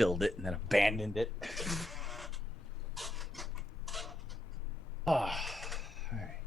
filled it and then abandoned it. Oh, all right.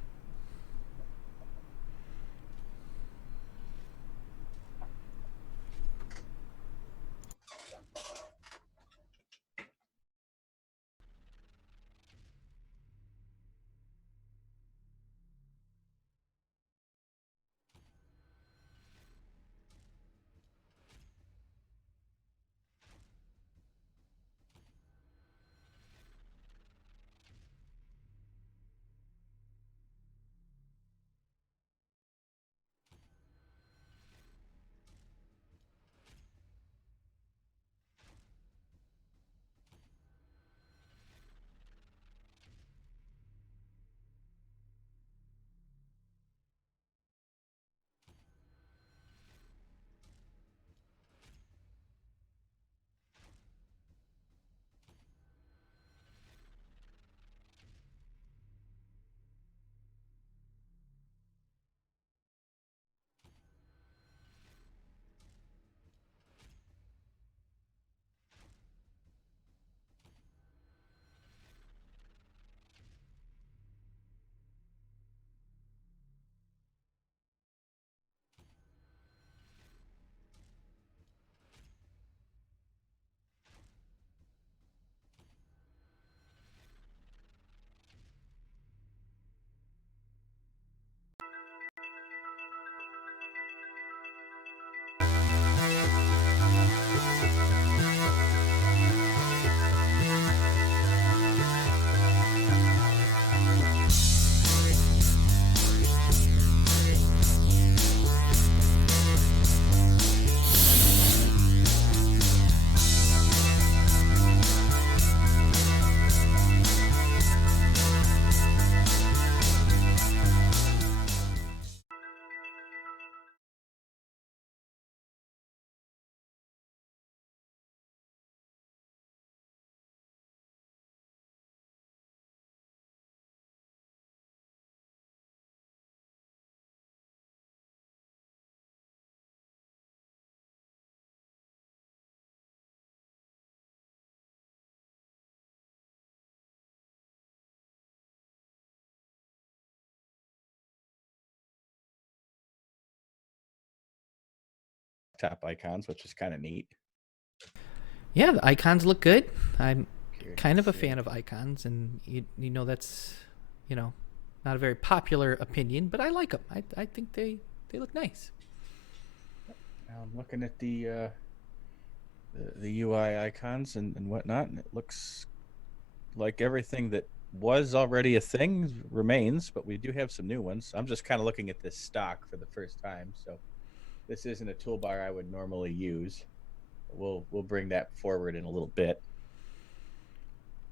Top icons, which is kind of neat. Yeah, the icons look good. I'm kind of a fan of icons, and you know that's not a very popular opinion, but I like them. I think they look nice. Now I'm looking at the UI icons and whatnot, and it looks like everything that was already a thing remains, but we do have some new ones. I'm just kind of looking at this stock for the first time, so this isn't a toolbar I would normally use. We'll bring that forward in a little bit.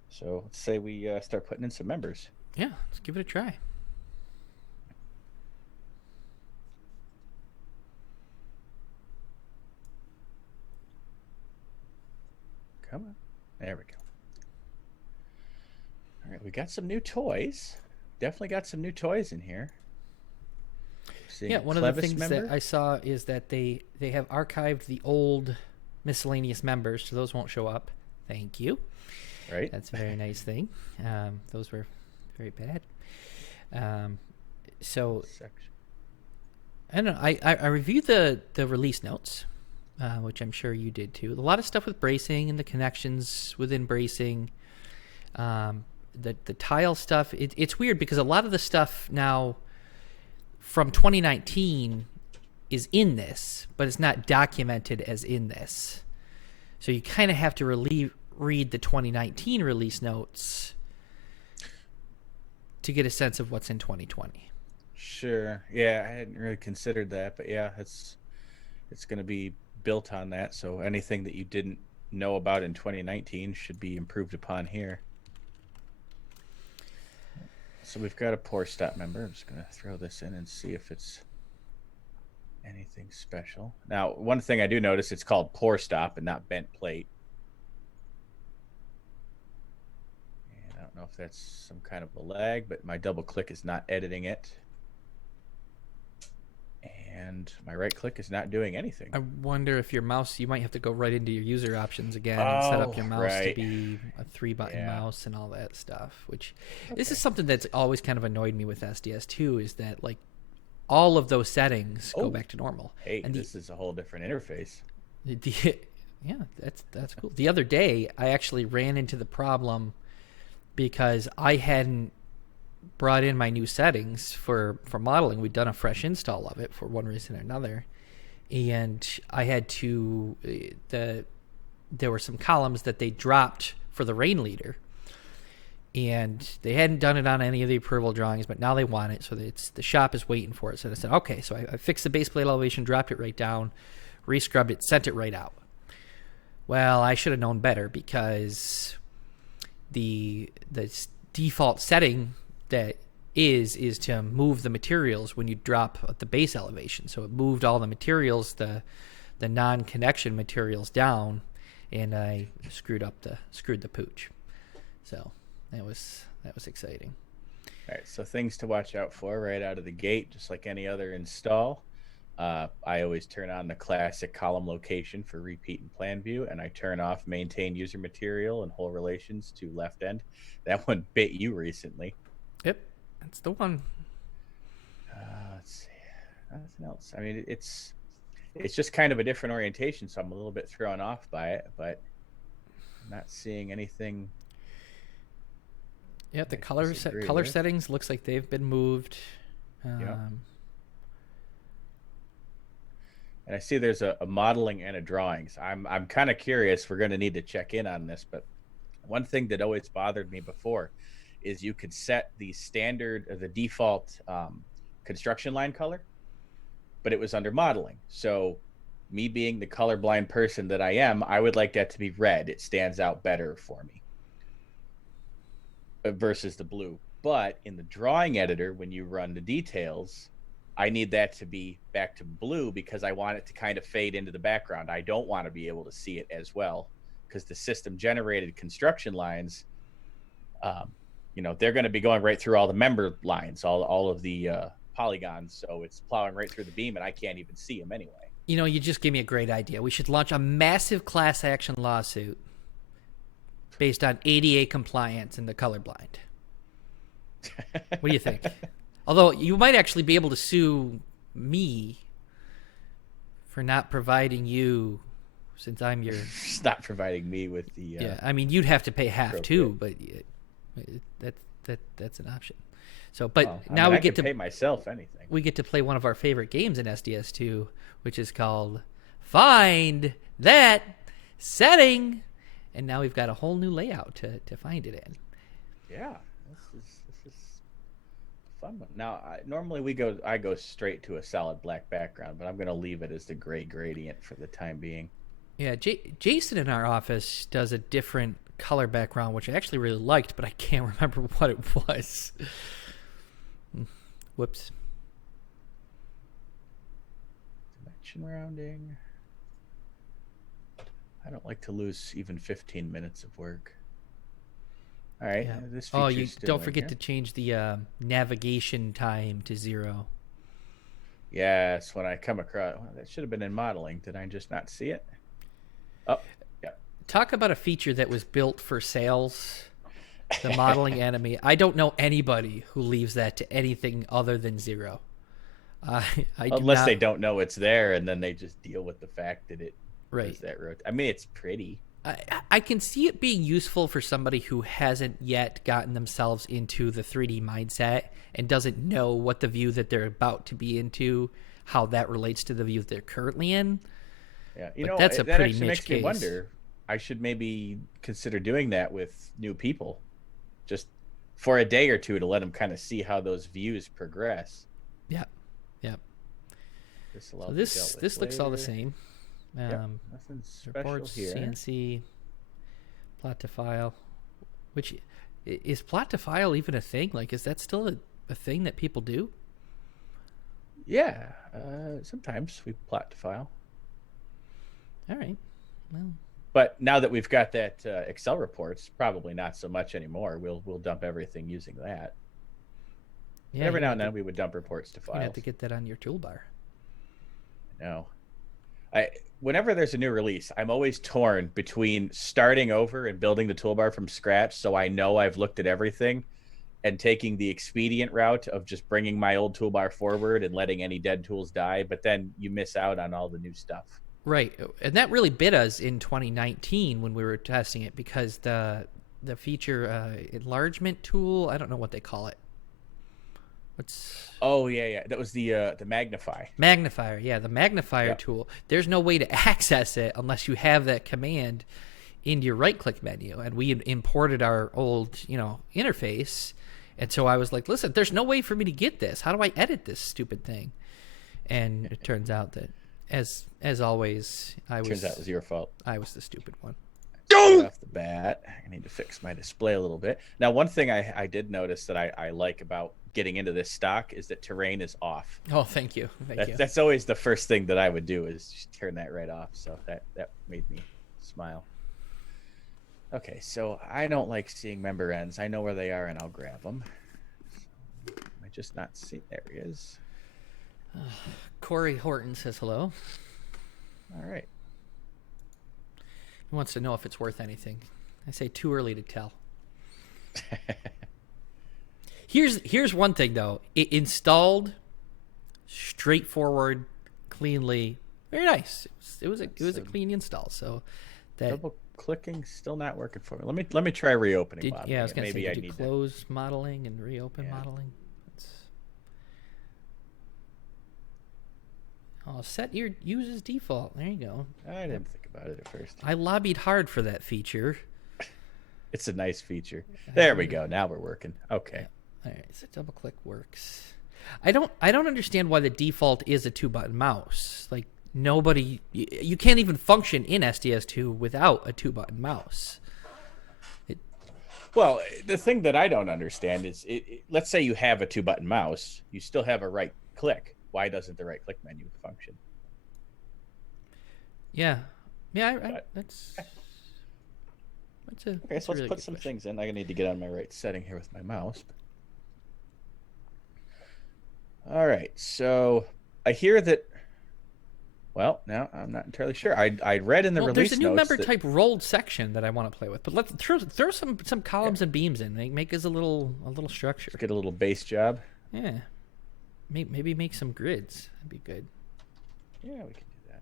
So let's say we start putting in some members. Yeah, let's give it a try. Come on. There we go. All right, we got some new toys. Definitely got some new toys in here. Yeah, one of the things member that I saw is that they have archived the old miscellaneous members, so those won't show up. Thank you. Right. That's a very nice thing. Those were very bad. So I don't know. I reviewed the release notes, which I'm sure you did too. A lot of stuff with bracing and the connections within bracing. The tile stuff. It's weird because a lot of the stuff now from 2019 is in this, but it's not documented as in this. So you kind of have to read the 2019 release notes to get a sense of what's in 2020. Sure. Yeah, I hadn't really considered that, but yeah, it's going to be built on that. So anything that you didn't know about in 2019 should be improved upon here. So we've got a pour stop member. I'm just going to throw this in and see if it's anything special. Now, one thing I do notice, it's called pour stop and not bent plate. And I don't know if that's some kind of a lag, but my double click is not editing it. and my right click is not doing anything. I wonder if your mouse, you might have to go right into your user options again and set up Oh, your mouse to right. be a 3-button Yeah. mouse and all that stuff, which this is Okay. something that's always kind of annoyed me with SDS too, is that like all of those settings go Oh, back to normal. hey, And this is a whole different interface. the yeah, that's cool. The other day I actually ran into the problem because I hadn't brought in my new settings for modeling. We'd done a fresh install of it for one reason or another, and I had to there were some columns that they dropped for the rain leader, and they hadn't done it on any of the approval drawings, but now they want it, so the shop is waiting for it. So I said, okay, so I fixed the base plate elevation, dropped it right down, rescrubbed it, sent it right out. Well, I should have known better, because the default setting that is to move the materials when you drop the base elevation. So it moved all the materials, the non-connection materials down, and I screwed the pooch. So that was exciting. All right, so things to watch out for right out of the gate, just like any other install. I always turn on the classic column location for repeat and plan view, and I turn off maintain user material and whole relations to left end. That one bit you recently. Yep, that's the one. Let's see. Nothing else. I mean, it's just kind of a different orientation, so I'm a little bit thrown off by it, but I'm not seeing anything. Yeah, the I color disagree color with. settings looks like they've been moved. Yeah. And I see there's a modeling and a drawings. I'm kind of curious. We're going to need to check in on this, but one thing that always bothered me before is you could set the standard or the default construction line color, but it was under modeling. So me being the colorblind person that I am, I would like that to be red. It stands out better for me versus the blue. But in the drawing editor, when you run the details, I need that to be back to blue because I want it to kind of fade into the background. I don't want to be able to see it as well because the system generated construction lines, they're going to be going right through all the member lines, all of the polygons. So it's plowing right through the beam and I can't even see them anyway. You just gave me a great idea. We should launch a massive class action lawsuit based on ADA compliance and the colorblind. What do you think? Although you might actually be able to sue me for not providing you, since I'm your... Not providing me with the... yeah, I mean, you'd have to pay half too, but that's an option. So, but now we get to pay myself anything. We get to play one of our favorite games in SDS2, which is called Find That Setting. And now we've got a whole new layout to find it in. Yeah, this is a fun one. Now, normally I go straight to a solid black background, but I'm going to leave it as the gray gradient for the time being. Yeah, Jason in our office does a different color background, which I actually really liked, but I can't remember what it was. Whoops. Dimension rounding. I don't like to lose even 15 minutes of work. All right. Yeah. This You don't forget to change the navigation time to 0. Yes, when I come across... Well, that should have been in modeling. Did I just not see it? Oh, yeah. Talk about a feature that was built for sales, the modeling enemy. I don't know anybody who leaves that to anything other than 0. Unless they don't know it's there, and then they just deal with the fact that it right. is that road. I mean, it's pretty. I can see it being useful for somebody who hasn't yet gotten themselves into the 3D mindset and doesn't know what the view that they're about to be into, how that relates to the view that they're currently in. Yeah, that's a pretty niche makes me wonder. I should maybe consider doing that with new people, just for a day or two to let them kind of see how those views progress. Yeah. This looks all the same. Nothing special reports, here. CNC, plot to file. Which is plot to file even a thing? Like, is that still a thing that people do? Yeah, sometimes we plot to file. All right. Well, but now that we've got that Excel reports, probably not so much anymore. We'll dump everything using that. Yeah, every now and then we would dump reports to files. You have to get that on your toolbar. No. Whenever there's a new release, I'm always torn between starting over and building the toolbar from scratch so I know I've looked at everything, and taking the expedient route of just bringing my old toolbar forward and letting any dead tools die, but then you miss out on all the new stuff. Right. And that really bit us in 2019 when we were testing it, because the feature enlargement tool, I don't know what they call it. Oh yeah. That was the magnifier. Yeah, the magnifier tool. There's no way to access it unless you have that command into your right click menu. And we imported our old, interface. And so I was like, listen, there's no way for me to get this. How do I edit this stupid thing? And it turns out that as always, turns out it was your fault. I was the stupid one. Right off the bat, I need to fix my display a little bit. Now, one thing I did notice that I like about getting into this stock is that terrain is off. Oh, thank you. That's always the first thing that I would do, is just turn that right off. So that made me smile. Okay, so I don't like seeing member ends. I know where they are, and I'll grab them. I just not see. There he is. Corey Horton says hello. All right. He wants to know if it's worth anything. I say too early to tell. Here's one thing though. It installed straightforward, cleanly, very nice. It was a clean install. So that double clicking still not working for me. Let me try reopening. Yeah, I was gonna say, did you close modeling and reopen modeling? Set your use as default. There you go. I didn't think about it at first. I lobbied hard for that feature. It's a nice feature. There we go. Now we're working. Okay. All right, so double click works. I don't understand why the default is a 2-button mouse. Like you can't even function in SDS2 without a 2-button mouse. Well, the thing that I don't understand is, let's say you have a 2-button mouse, you still have a right click. Why doesn't the right click menu function? Yeah, that's a okay. So let's put some things in. I need to get on my right setting here with my mouse. All right, so I hear that. Well, now I'm not entirely sure. I read in the release notes. There's a new member type rolled section that I want to play with, but let's throw some columns and beams in. Make us a little structure. Let's get a little base job. Yeah. Maybe make some grids. That'd be good. Yeah, we can do that.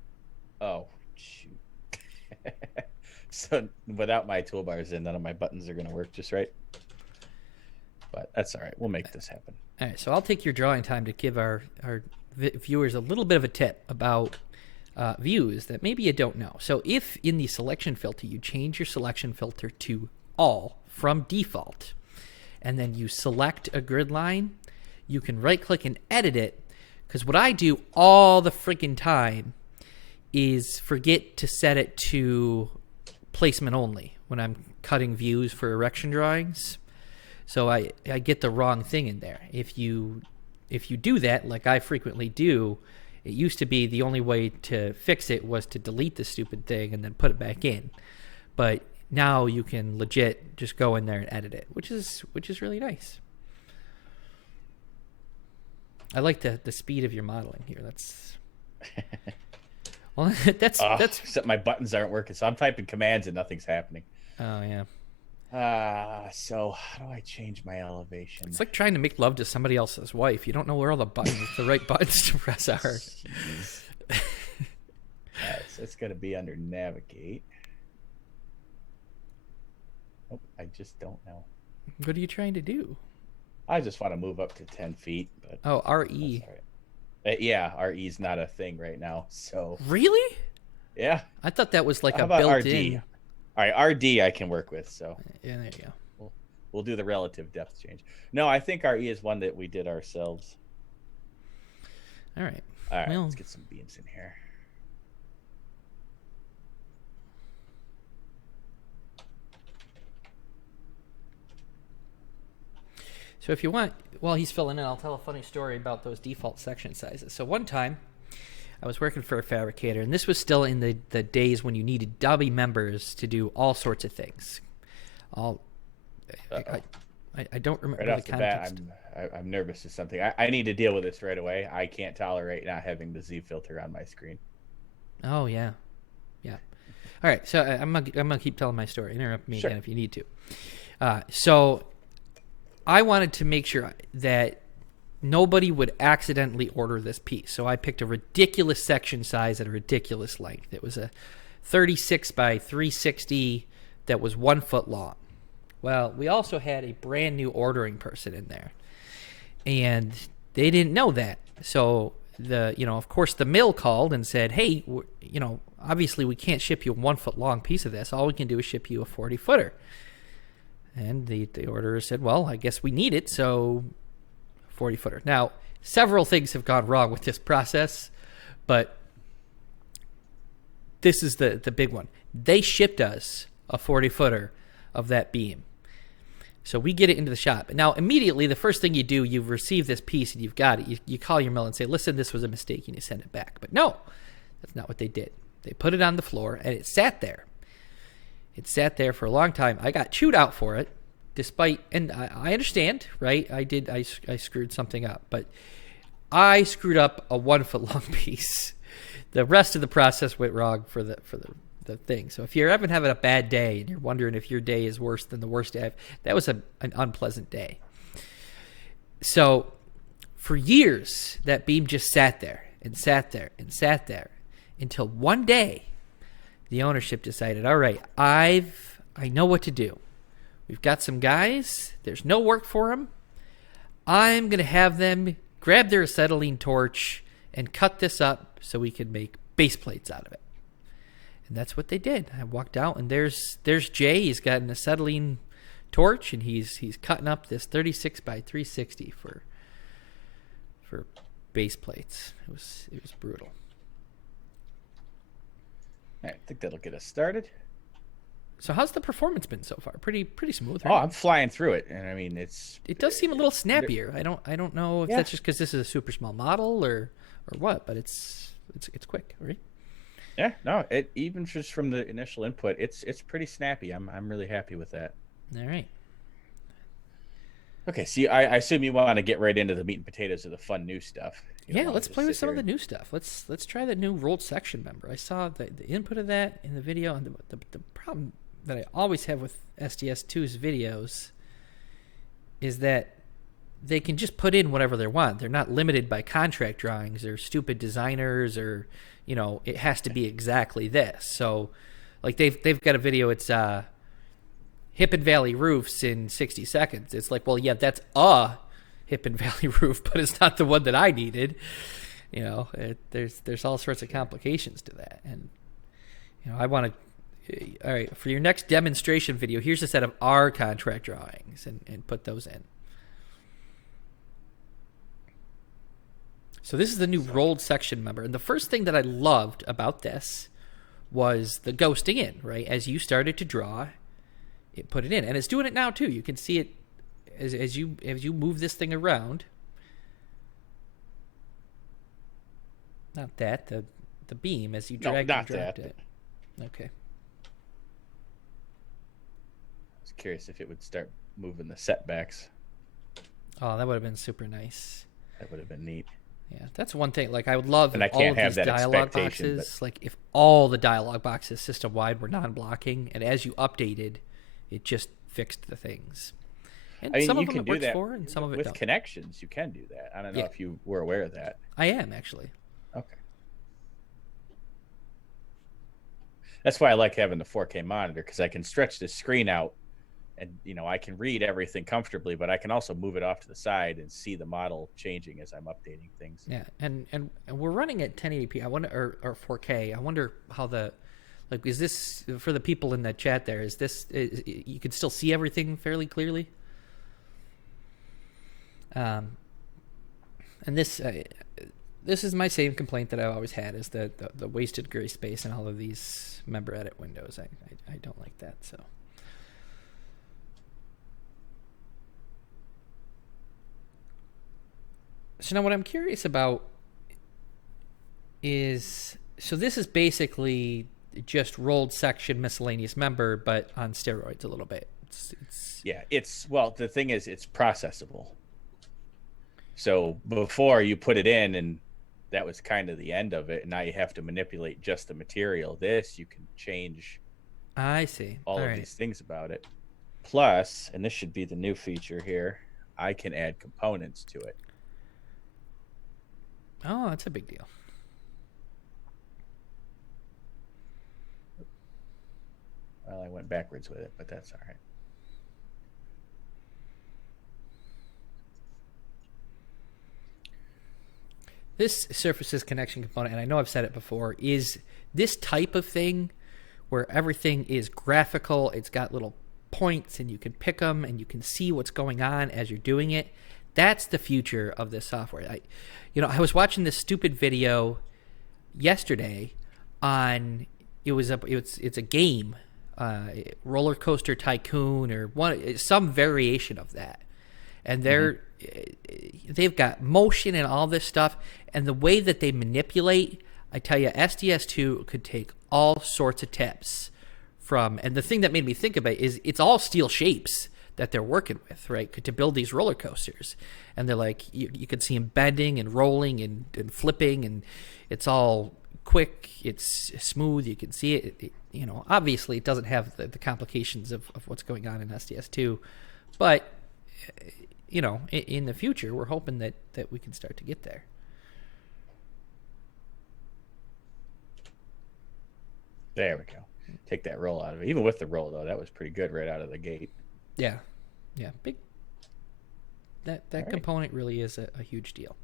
Oh, shoot. So without my toolbars in, none of my buttons are going to work just right. But that's all right. We'll make this happen. All right, so I'll take your drawing time to give our viewers a little bit of a tip about views that maybe you don't know. So if in the selection filter you change your selection filter to all from default, and then you select a grid line, you can right click and edit it, because what I do all the freaking time is forget to set it to placement only when I'm cutting views for erection drawings. So I get the wrong thing in there. If you do that, like I frequently do, it used to be the only way to fix it was to delete the stupid thing and then put it back in. But now you can legit just go in there and edit it, which is really nice. I like the speed of your modeling here. That's well, that's except my buttons aren't working, so I'm typing commands and nothing's happening. Oh yeah. So how do I change my elevation? It's like trying to make love to somebody else's wife. You don't know where all the right buttons to press are. So it's going to be under navigate. Oh, I just don't know. What are you trying to do? I just want to move up to 10 feet. But oh, RE. Right. Yeah, RE is not a thing right now. So really? Yeah. I thought that was like how a about built-in. RD? All right, RD I can work with. So yeah, there you go. We'll do the relative depth change. No, I think RE is one that we did ourselves. All right. All right. Let's get some beams in here. So if you want, while he's filling in, I'll tell a funny story about those default section sizes. So one time, I was working for a fabricator, and this was still in the days when you needed Dobby members to do all sorts of things. I I don't Right remember the off the bat, context. I'm nervous to something. I need to deal with this right away. I can't tolerate not having the Z filter on my screen. Oh yeah, yeah. All right, so I'm gonna keep telling my story. Interrupt me Sure. again if you need to. So I wanted to make sure that nobody would accidentally order this piece. So I picked a ridiculous section size at a ridiculous length. It was a 36 by 360 that was 1 foot long. Well, we also had a brand new ordering person in there, and they didn't know that. So of course, the mill called and said, "Hey, obviously we can't ship you a 1 foot long piece of this. All we can do is ship you a 40 footer." And the orderer said, "Well, I guess we need it, so 40 footer." Now, several things have gone wrong with this process, but this is the big one. They shipped us a 40 footer of that beam. So we get it into the shop. Now, immediately, the first thing you do, you've received this piece and you've got it. You call your mill and say, "Listen, this was a mistake," and you send it back. But no, that's not what they did. They put it on the floor and it sat there. It sat there for a long time. I got chewed out for it, and I understand, right? I screwed something up, but I screwed up a 1 foot long piece. The rest of the process went wrong for the thing. So if you're ever having a bad day and you're wondering if your day is worse than the worst day, that was an unpleasant day. So for years, that beam just sat there and sat there and sat there until one day the ownership decided, all right, I know what to do. We've got some guys. There's no work for them. I'm going to have them grab their acetylene torch and cut this up so we can make base plates out of it. And that's what they did. I walked out, and there's Jay. He's got an acetylene torch, and he's cutting up this 36 by 360 for base plates. It was brutal. I think that'll get us started. So how's the performance been so far? Pretty smooth, Oh, right? I'm flying through it, and I mean It does seem a little snappier. I don't know if that's just because this is a super small model or what, but it's quick, right? Yeah, no, it even just from the initial input, it's pretty snappy. I'm really happy with that. All right. Okay, see, I assume you want to get right into the meat and potatoes of the fun new stuff. Yeah, let's play with some of the new stuff. Let's try the new rolled section member. I saw the input of that in the video, and the problem that I always have with SDS2's videos is that they can just put in whatever they want. They're not limited by contract drawings or stupid designers or it has to be exactly this. So like they've got a video, it's Hip and Valley roofs in 60 seconds. It's like, well, yeah, that's a Hip and Valley roof, but it's not the one that I needed. There's all sorts of complications to that. And I want to, all right, for your next demonstration video, here's a set of our contract drawings and put those in. So this is the new rolled section member. And the first thing that I loved about this was the ghosting in, right? As you started to draw, it put it in. And it's doing it now too. You can see it as you move this thing around. Not that, the beam as you dragged and dropped it. Okay. I was curious if it would start moving the setbacks. Oh, that would have been super nice. That would have been neat. Yeah, that's one thing. Like I would love and I can't have that dialogue boxes. But... like if all the dialogue boxes system wide were non-blocking, and as you updated, it just fixed the things. And I mean, some you of them can it do works that for, and some of it with don't. connections. You can do that. I don't know if you were aware of that. I am actually. Okay. That's why I like having the 4K monitor, because I can stretch the screen out, and I can read everything comfortably, but I can also move it off to the side and see the model changing as I'm updating things. Yeah, and we're running at 1080p. I wonder, or 4K. I wonder how is this for the people in the chat there? You can still see everything fairly clearly? And this is my same complaint that I've always had, is the wasted gray space in all of these member edit windows. I don't like that. So now what I'm curious about is, so this is basically just rolled section miscellaneous member, but on steroids a little bit. It's Yeah, well, the thing is, it's processable. So before you put it in, and that was kind of the end of it, and now you have to manipulate just the material. This, you can change I see. all All of right. these things about it. Plus, and this should be the new feature here, I can add components to it. Oh, that's a big deal. Well, I went backwards with it, but that's all right. This surfaces connection component, and I know I've said it before, is this type of thing where everything is graphical. It's got little points, and you can pick them, and you can see what's going on as you're doing it. That's the future of this software. I was watching this stupid video yesterday on it's a game, Roller Coaster Tycoon or some variation of that, and they've got motion and all this stuff, and the way that they manipulate, I tell you, SDS2 could take all sorts of tips from, and the thing that made me think about it is it's all steel shapes that they're working with, right, to build these roller coasters, and they're like you can see them bending and rolling and flipping, and it's all quick, it's smooth, you can see it, obviously it doesn't have the complications of what's going on in SDS2, but in the future we're hoping that we can start to get there. There we go. Take that roll out of it. Even with the roll, though, that was pretty good right out of the gate. Yeah, big. That right. component really is a huge deal.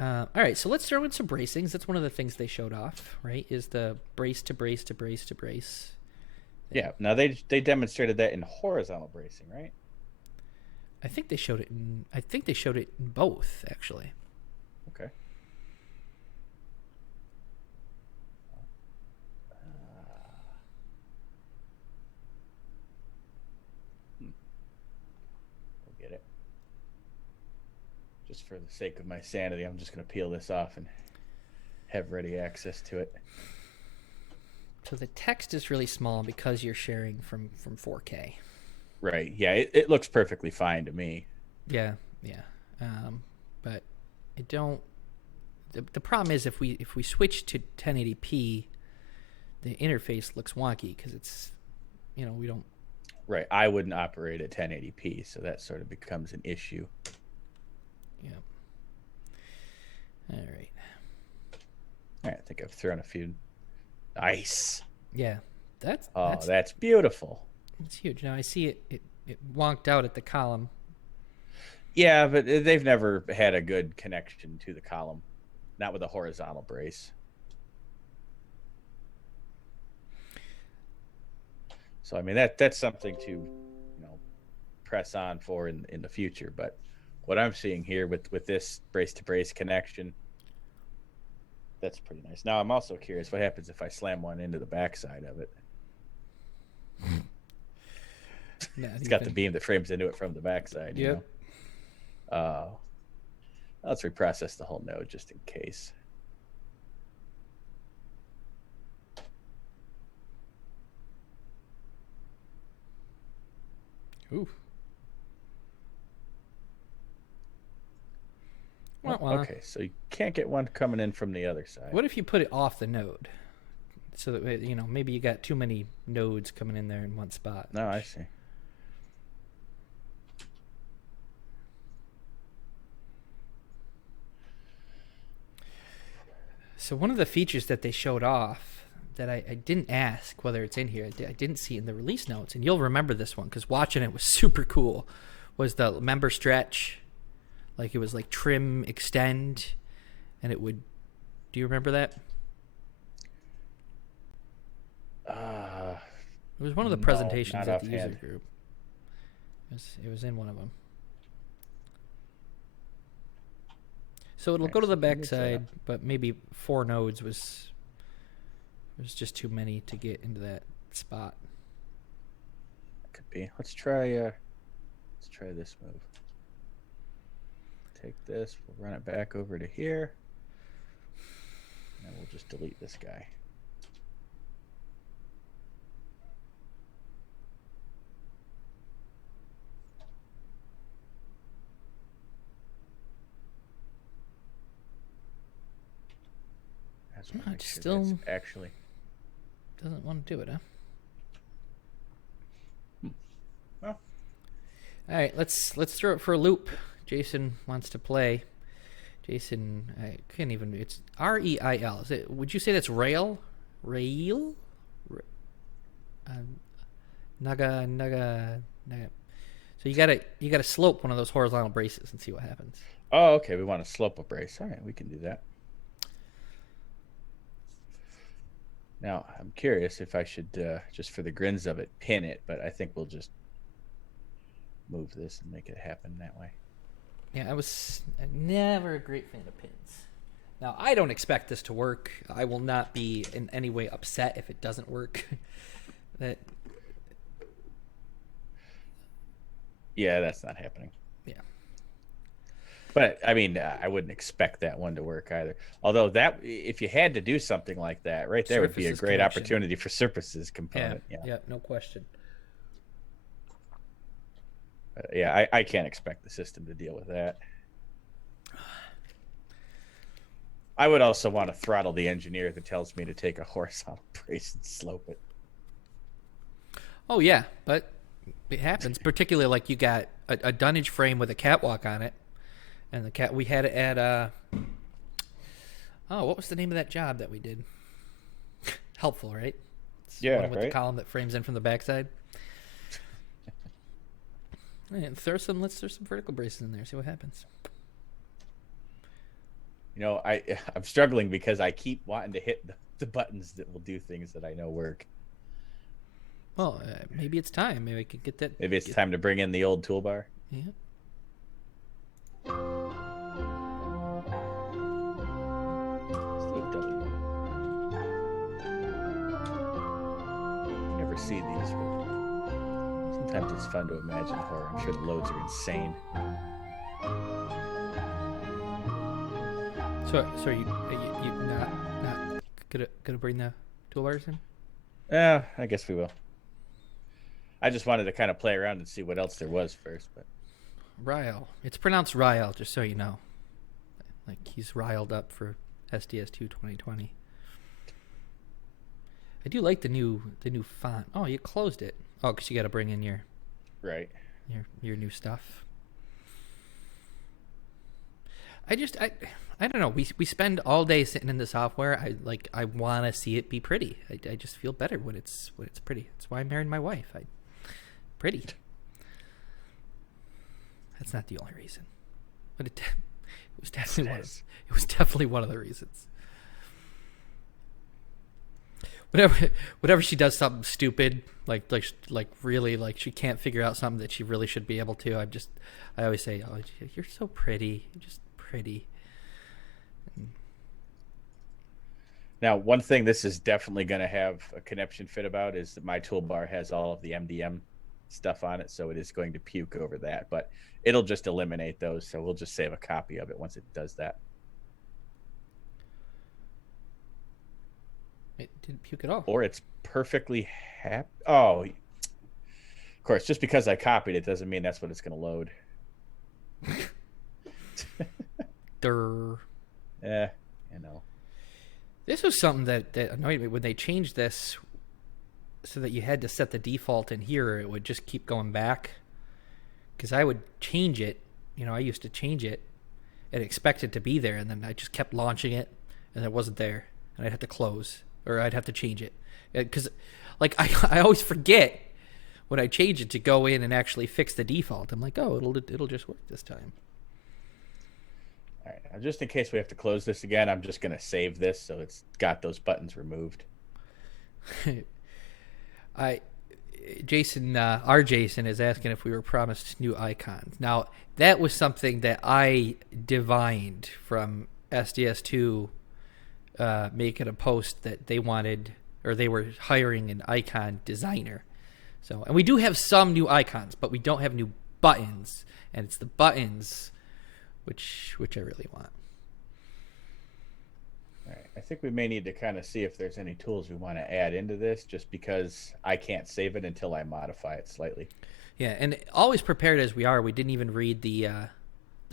All right, so let's throw in some bracings. That's one of the things they showed off, right? Is the brace to brace to brace to brace. Yeah. Now they demonstrated that in horizontal bracing, right? I think they showed it in both, actually. Okay. We'll get it. Just for the sake of my sanity, I'm just going to peel this off and have ready access to it. So the text is really small because you're sharing from 4K. Right. Yeah, it looks perfectly fine to me. Yeah. But I don't. The problem is if we switch to 1080p, the interface looks wonky because it's, we don't. Right. I wouldn't operate at 1080p, so that sort of becomes an issue. Yeah. All right. All right. I think I've thrown a few. Nice. Yeah. That's beautiful. It's huge. Now I see it wonked out at the column. Yeah, but they've never had a good connection to the column. Not with a horizontal brace. So I mean that's something to, press on for in the future. But what I'm seeing here with this brace to brace connection, that's pretty nice. Now I'm also curious what happens if I slam one into the backside of it. It's got the beam that frames into it from the backside. Yep. Let's reprocess the whole node just in case. Ooh. Okay, so you can't get one coming in from the other side. What if you put it off the node? So that, maybe you got too many nodes coming in there in one spot. No, I see. So one of the features that they showed off that I didn't ask whether it's in here, I didn't see in the release notes, and you'll remember this one because watching it was super cool, was the member stretch. Like it was like trim, extend, and it would. Do you remember that? It was one of the presentations at the user group. It was in one of them. So it'll go to the backside, but maybe 4 nodes was just too many to get into that spot. Could be. Let's try this move. Take this, we'll run it back over to here, and we'll just delete this guy. just want to make It sure still that's actually. doesn't want to do it, huh? Well, All right, let's throw it for a loop. Jason wants to play. Jason, I can't even. It's REIL. Is it? Would you say that's rail? Rail? Naga. So you gotta slope one of those horizontal braces and see what happens. oh, okay. We want to slope a brace. All right, we can do that. Now, I'm curious if I should, just for the grins of it, pin it, but I think we'll just move this and make it happen that way. Yeah, I was never a great fan of pins. Now, I don't expect this to work. I will not be in any way upset if it doesn't work. That Yeah, that's not happening. Yeah. But I mean, I wouldn't expect that one to work either. Although that, if you had to do something like that, right there would be a Surfaces great connection. opportunity for surfaces component. Yeah. No question. Yeah, I can't expect the system to deal with that. I would also want to throttle the engineer that tells me to take a horizontal brace and slope it. Oh yeah, but it happens. Particularly like you got a dunnage frame with a catwalk on it, and the cat we had it at what was the name of that job that we did? Helpful, right? It's Yeah, one with right. the column that frames in from the backside. And let's throw some vertical braces in there. See what happens. You know, I'm struggling because I keep wanting to hit the buttons that will do things that I know work. Well, maybe it's time. Maybe I could get that. Maybe it's time to bring in the old toolbar. Yeah. Never see these, but sometimes it's fun to imagine horror. I'm sure the loads are insane. So are you not gonna bring the toolbars in? Yeah, I guess we will. I just wanted to kind of play around and see what else there was first, but Ryle. It's pronounced Ryle, just so you know. Like he's riled up for SDS 2 2020. I do like the new font. Oh, you closed it. Oh, because you got to bring in your right. your new stuff. I don't know. We spend all day sitting in the software. I want to see it be pretty. I just feel better when it's pretty. That's why I married my wife. Pretty. That's not the only reason, but it was definitely one of the reasons. Whenever she does something stupid, like really like she can't figure out something that she really should be able to, I always say, "Oh, you're so pretty. You're just pretty." Now, one thing this is definitely going to have a connection fit about is that my toolbar has all of the MDM stuff on it, so it is going to puke over that, but it'll just eliminate those, so we'll just save a copy of it once it does that. It didn't puke at all. Or it's perfectly happy. Oh, of course, just because I copied it doesn't mean that's what it's going to load. Durr. Yeah, you know. This was something that annoyed me when they changed this so that you had to set the default in here. It would just keep going back. Because I would change it. You know, I used to change it and expect it to be there. And then I just kept launching it and it wasn't there. And I'd have to close or I'd have to change it. Because, like, I always forget when I change it to go in and actually fix the default. I'm like, oh, it'll just work this time. All right, now just in case we have to close this again, I'm just going to save this so it's got those buttons removed. Our Jason is asking if we were promised new icons. Now, that was something that I divined from SDS2 making a post that they wanted, or they were hiring an icon designer. So, and we do have some new icons, but we don't have new buttons, and it's the buttons which I really want. All right, I think we may need to kind of see if there's any tools we want to add into this, just because I can't save it until I modify it slightly. Yeah, and always prepared as we are, we didn't even read the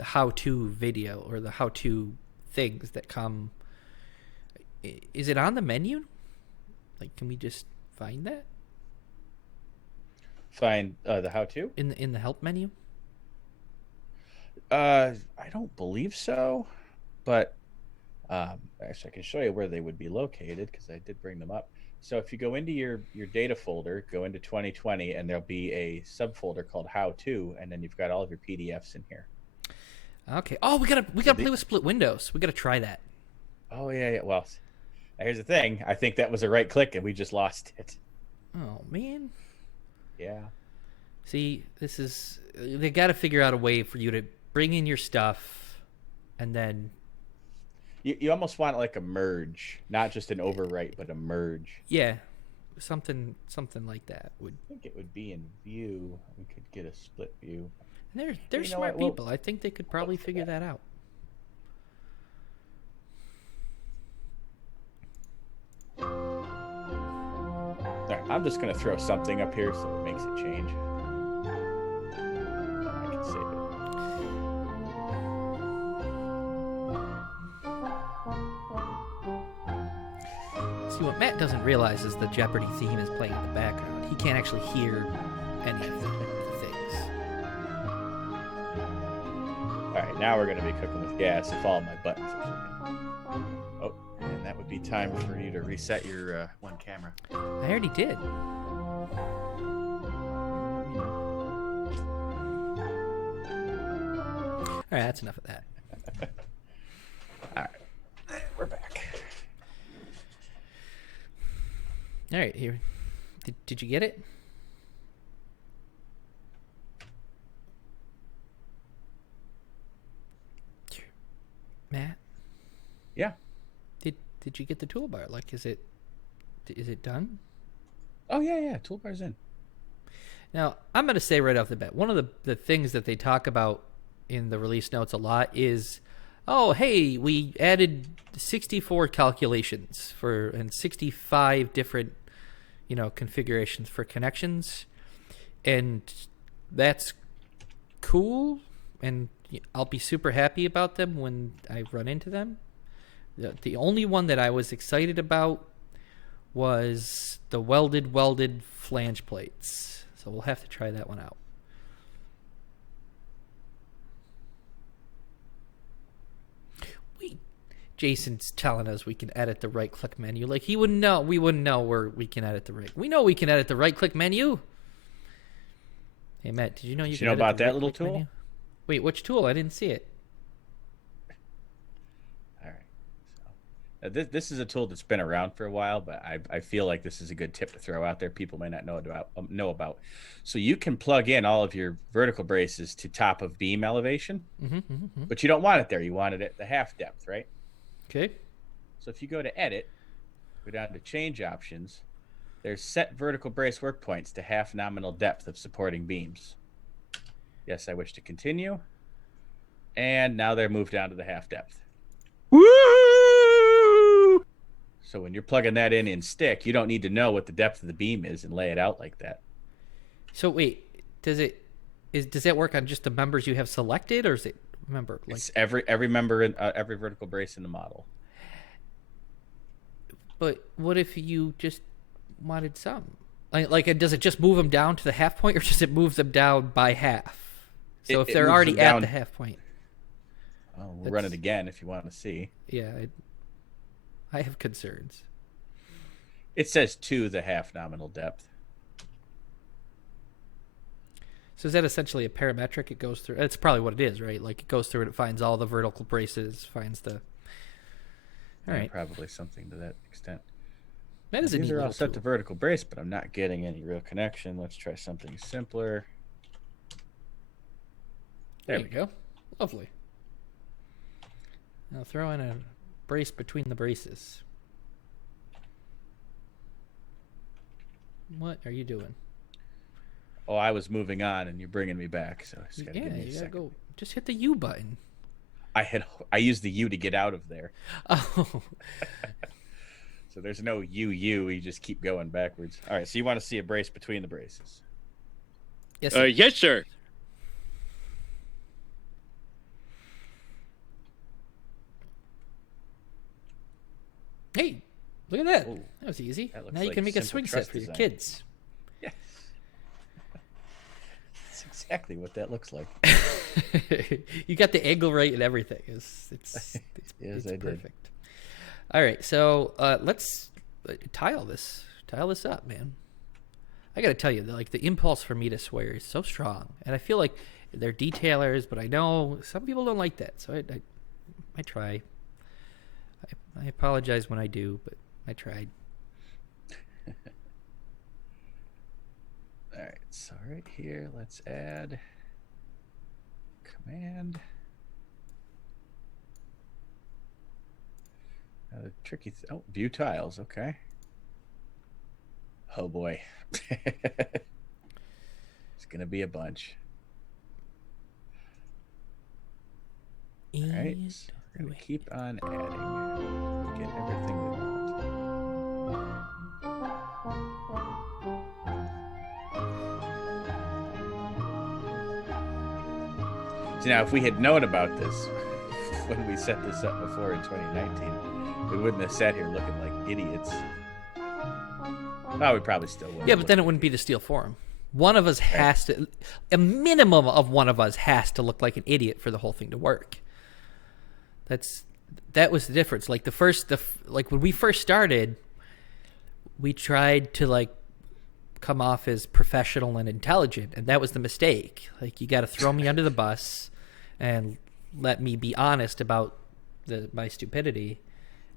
how-to video or the how-to things that come Is it on the menu? Like, can we just find that Find the how-to. in the help menu? I don't believe so, but actually, I can show you where they would be located because I did bring them up. So if you go into your data folder, go into 2020, and there'll be a subfolder called How To, and then you've got all of your PDFs in here. Okay. Oh, we gotta play with split windows. We gotta try that. Oh yeah. Well, here's the thing. I think that was a right click, and we just lost it. Oh man. Yeah. See, they got to figure out a way for you to bring in your stuff, and then You almost want like a merge, not just an overwrite, but a merge. yeah, something like that would. I think it would be in view. We could get a split view. And they're smart people. I think they could probably figure that out. All right, I'm just going to throw something up here so it makes it change. I can save it. See, what Matt doesn't realize is the Jeopardy theme is playing in the background. He can't actually hear any of the things. All right, now we're going to be cooking with gas if all my buttons are working. Oh, and that would be time for you to reset your one camera. I already did. All right, that's enough of that. All right, we're back. All right, here. Did you get it? Matt? Yeah. Did you get the toolbar? Like, is it done? Oh yeah. Toolbar's in. Now, I'm going to say right off the bat, one of the things that they talk about in the release notes a lot is, oh, hey, we added 64 calculations and 65 different, configurations for connections. And that's cool. And I'll be super happy about them when I run into them. The only one that I was excited about was the welded flange plates. So we'll have to try that one out. Jason's telling us we can edit the right-click menu. Like, we wouldn't know where we can edit the right. We know we can edit the right-click menu. Hey, Matt, did you know you can edit about the that little right-click tool? menu? Wait, which tool? I didn't see it. All right. So this is a tool that's been around for a while, but I feel like this is a good tip to throw out there. People may not know about. So you can plug in all of your vertical braces to top of beam elevation, but you don't want it there. You want it at the half depth, right? Okay. So if you go to edit, go down to change options, there's set vertical brace work points to half nominal depth of supporting beams. Yes, I wish to continue. And now they're moved down to the half depth. Woo! So when you're plugging that in stick, you don't need to know what the depth of the beam is and lay it out like that. So wait, does that work on just the members you have selected, or is it member? Like, It's every member in every vertical brace in the model. but what if you just wanted some? Like, does it just move them down to the half point, or does it move them down by half? So if It they're moves already them at down. the half point, We'll run it again if you want to see. yeah, I have concerns. It says to the half nominal depth. So is that essentially a parametric? It goes through. It's probably what it is, right? Like, it goes through and it finds all the vertical braces, finds the. All right, Probably something to that extent. that is a These neat are all little set tool. to vertical brace, but I'm not getting any real connection. Let's try something simpler. There we go. Lovely. Now throw in a brace between the braces. What are you doing? Oh, I was moving on, and you're bringing me back. So just gotta Yeah, give me a you gotta second. go. Just hit the U button. I used the U to get out of there, Oh, so there's no U. You just keep going backwards. All right, so you want to see a brace between the braces? yes. Sir. Yes, sir. Hey, Look at that. Ooh, That was easy. that looks Now you like can make a simple swing truss set for your design. kids. Yes. That's exactly what that looks like. You got the angle right and everything. It's Yes, I did. perfect. All right, so let's tile this up, man. I got to tell you, like the impulse for me to swear is so strong, and I feel like they're detailers, but I know some people don't like that, so I try. I apologize when I do, but I tried. All right, so right here, let's add command. Tricky. Oh, view tiles. Okay. Oh boy, it's gonna be a bunch. All right, so we're gonna keep on adding, get everything we want. So now, if we had known about this when we set this up before in 2019, we wouldn't have sat here looking like idiots. Well, we probably still would. Yeah, but then it wouldn't be the Steel Forum. One of us has to, a minimum of one of us has to look like an idiot for the whole thing to work. That was the difference. Like like when we first started, we tried to like come off as professional and intelligent, and that was the mistake. Like you got to throw me under the bus and let me be honest about my stupidity,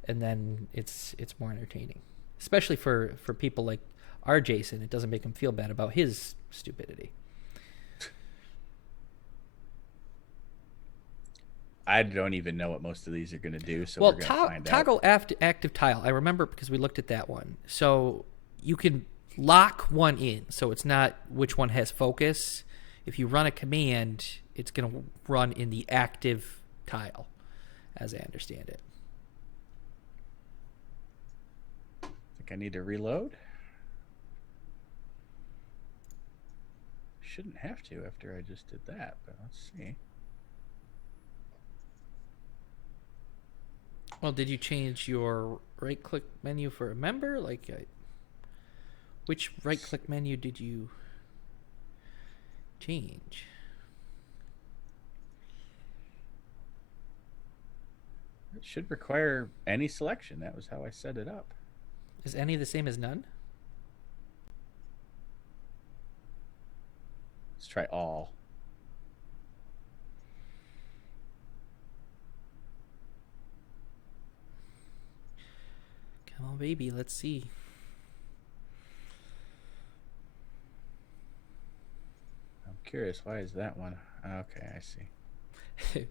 and then it's more entertaining. Especially for people like our Jason, it doesn't make him feel bad about his stupidity. I don't even know what most of these are going to do, so Well, we're going to find out. toggle active tile. I remember because we looked at that one. So you can lock one in, so it's not which one has focus. If you run a command, it's going to run in the active tile, as I understand it. I need to reload. Shouldn't have to after I just did that, but let's see. Well, did you change your right-click menu for a member? Like, which right-click menu did you change? It should require any selection. That was how I set it up. Is any the same as none? Let's try all. Come on, baby. Let's see. I'm curious. Why is that one? Okay, I see.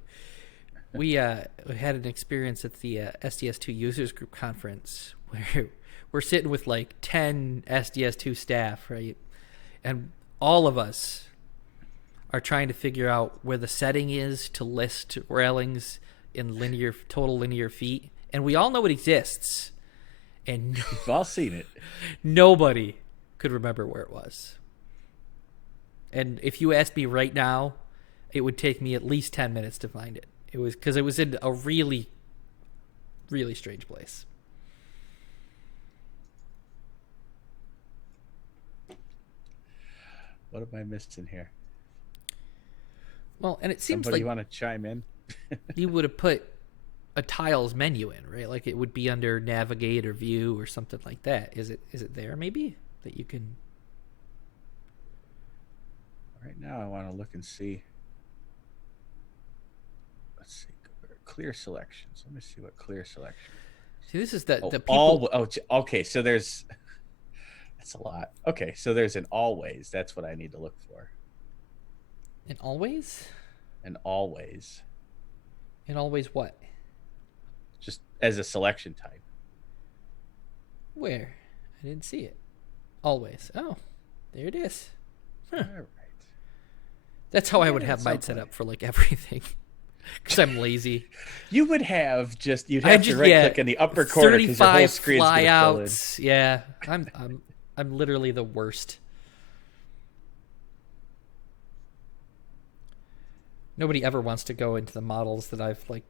We had an experience at the SDS2 users group conference where we're sitting with like 10 SDS2 staff, right? And all of us are trying to figure out where the setting is to list railings in total linear feet. And we all know it exists. And we've all seen it. Nobody could remember where it was. And if you asked me right now, it would take me at least 10 minutes to find it. It was because it was in a really, really strange place. What am I missing here? Well, and it seems Somebody like want to chime in? you would have put a tiles menu in, right? Like it would be under navigate or view or something like that. Is it there maybe that you can? Right now, I want to look and see. Let's see. Clear selections. Let me see what clear selection. See, this is the people. All, okay. So there's. That's a lot. Okay, so there's an always. That's what I need to look for. An always? An always. An always what? Just as a selection type. Where? I didn't see it. Always. Oh, there it is. Huh. All right. That's how I would have mine set up for like everything. Because I'm lazy. You would have you'd have to right click in the upper corner because your whole screen's going to fill in. Yeah, I'm literally the worst. Nobody ever wants to go into the models that I've like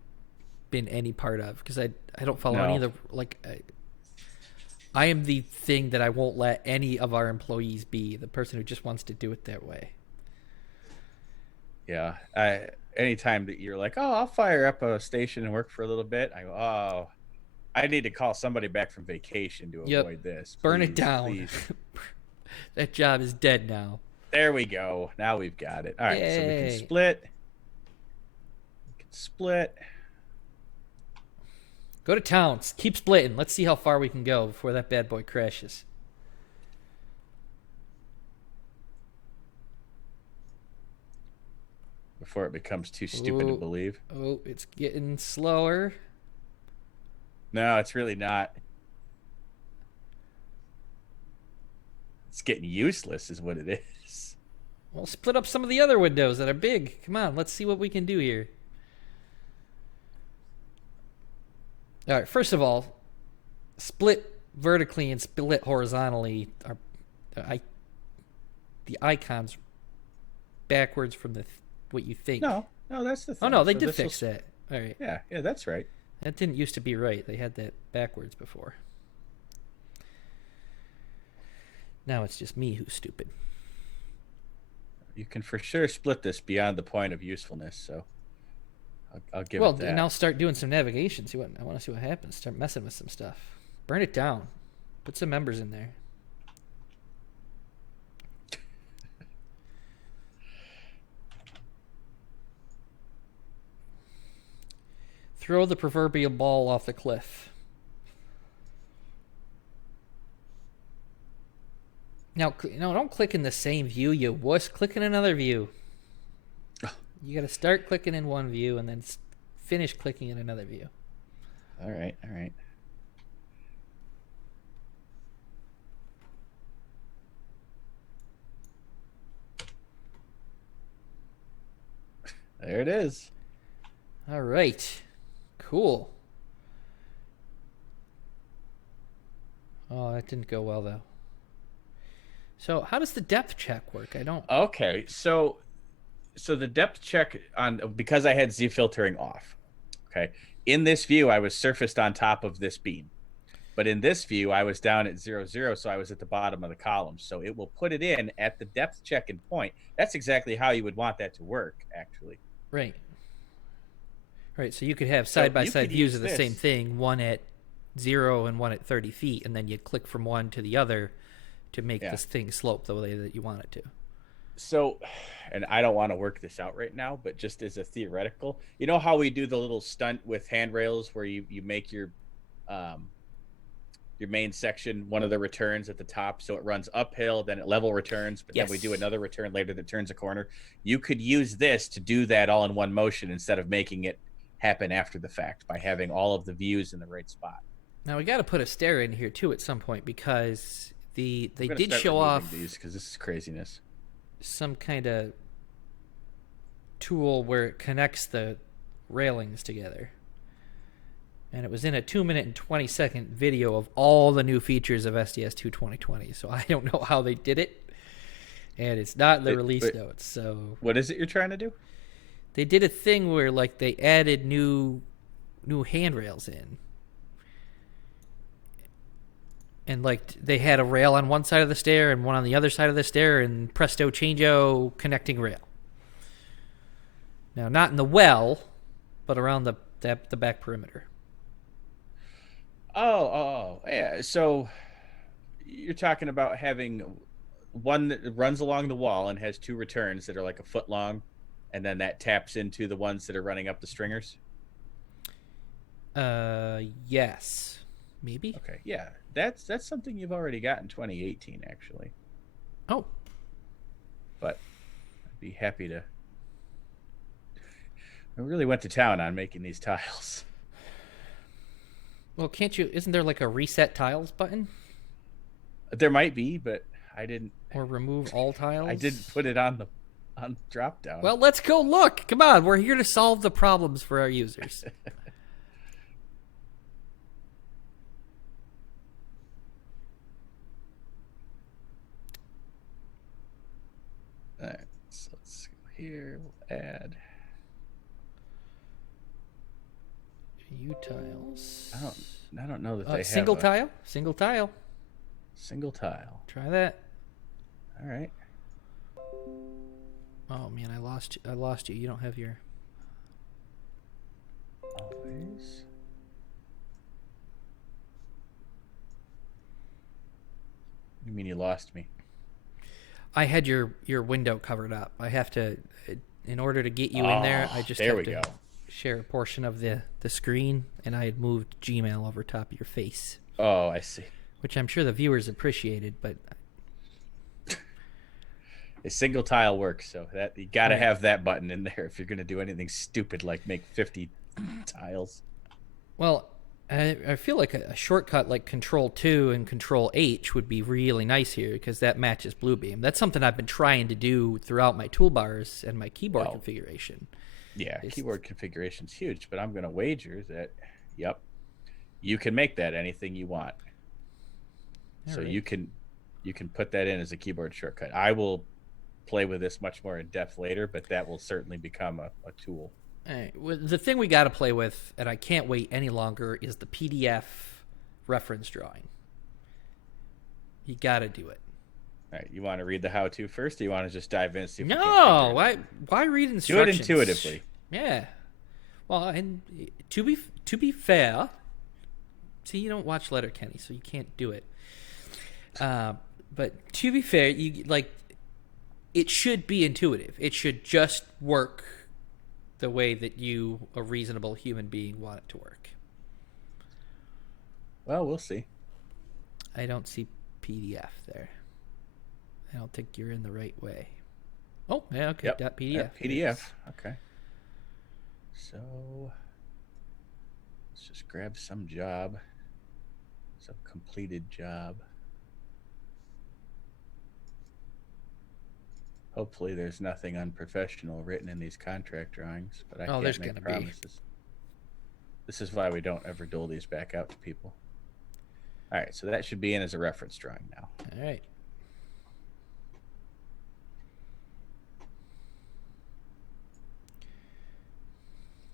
been any part of because I don't follow any of the like. I am the thing that I won't let any of our employees be. The person who just wants to do it their way. Yeah. Anytime that you're like, oh, I'll fire up a station and work for a little bit, I go, oh, I need to call somebody back from vacation to Yep. avoid this. Burn it Please, down. please. That job is dead now. There we go. Now we've got it. All right, so we can Yay. split. We can split. Go to town. Keep splitting. Let's see how far we can go before that bad boy crashes. Before it becomes too stupid to believe. Oh, it's getting slower. No, it's really not. It's getting useless is what it is. Well, split up some of the other windows that are big. Come on, let's see what we can do here. All right, first of all, split vertically and split horizontally are the icons backwards from what you think. No, that's the thing. Oh no, they did fix that. All right. Yeah, that's right. That didn't used to be right. They had that backwards before. Now it's just me who's stupid. You can for sure split this beyond the point of usefulness, so I'll give it that. Well, and I'll start doing some navigation. I want to see what happens. Start messing with some stuff. Burn it down. Put some members in there. Throw the proverbial ball off the cliff. Now, don't click in the same view, you wuss. Click in another view. You got to start clicking in one view and then finish clicking in another view. All right. There it is. All right. Cool. Oh, that didn't go well, though. So how does the depth check work? I don't... Okay, so the depth check because I had Z filtering off. Okay, in this view, I was surfaced on top of this beam, but in this view, I was down at 0, 0, so I was at the bottom of the column. So it will put it in at the depth check-in point. That's exactly how you would want that to work, actually. Right. Right. So you could have side-by-side views of the same thing, one at 0 and one at 30 feet, and then you click from one to the other to make this thing slope the way that you want it to. So, and I don't want to work this out right now, but just as a theoretical, you know how we do the little stunt with handrails where you make your main section one of the returns at the top, so it runs uphill, then it level returns, but then we do another return later that turns a corner. You could use this to do that all in one motion instead of making it happen after the fact by having all of the views in the right spot. Now we got to put a stair in here too at some point because they did show off these because this is craziness. Some kind of tool where it connects the railings together. And it was in a 2-minute and 20-second video of all the new features of SDS 2 2020. So I don't know how they did it. And it's not in the release notes. So what is it you're trying to do? They did a thing where like they added new handrails in. And like they had a rail on one side of the stair and one on the other side of the stair, and presto changeo, connecting rail. Now, not in the well, but around the back perimeter. Oh, yeah. So you're talking about having one that runs along the wall and has two returns that are like a foot long, and then that taps into the ones that are running up the stringers? Yes. Maybe. Okay, yeah. That's something you've already got in 2018, actually. Oh. But I'd be happy to... I really went to town on making these tiles. Well, can't you... Isn't there like a reset tiles button? There might be, but I didn't... Or remove all tiles? I didn't put it on drop down. Well, let's go look. Come on, we're here to solve the problems for our users. All right, so let's go here. We'll add view tiles. I don't I don't know that they have Single a tile? Single tile. single tile. Try that. All right. Oh man, I lost you. You don't have your... Always. You mean you lost me? I had your window covered up. I have to, in order to get you in there, I just there have we to go. share a portion of the screen, and I had moved Gmail over top of your face, Oh, I see. which I'm sure the viewers appreciated, but... A single tile works, so that you got to Right. have that button in there if you're going to do anything stupid like make 50 tiles. Well, I feel like a shortcut like Control 2 and Control H would be really nice here because that matches Bluebeam. That's something I've been trying to do throughout my toolbars and my keyboard configuration. Yeah, keyboard configuration's huge, but I'm going to wager that, yep, you can make that anything you want. So right. you can put that in as a keyboard shortcut. I will play with this much more in depth later, but that will certainly become a tool. All right. Well, the thing we got to play with, and I can't wait any longer, is the PDF reference drawing. You got to do it. All right, you want to read the how-to first, or you want to just dive in and see if No, why read instructions? Do it intuitively. Yeah. Well, and to be fair, see, you don't watch Letterkenny, so you can't do it. But to be fair, it should be intuitive. It should just work the way that you, a reasonable human being, want it to work. Well, we'll see. I don't see PDF there. I don't think you're in the right way. Oh, yeah, okay. Yep. .pdf. PDF. Okay. So let's just grab some job, some completed job. Hopefully there's nothing unprofessional written in these contract drawings, but I can't make promises. This is why we don't ever dole these back out to people. All right, so that should be in as a reference drawing now. All right.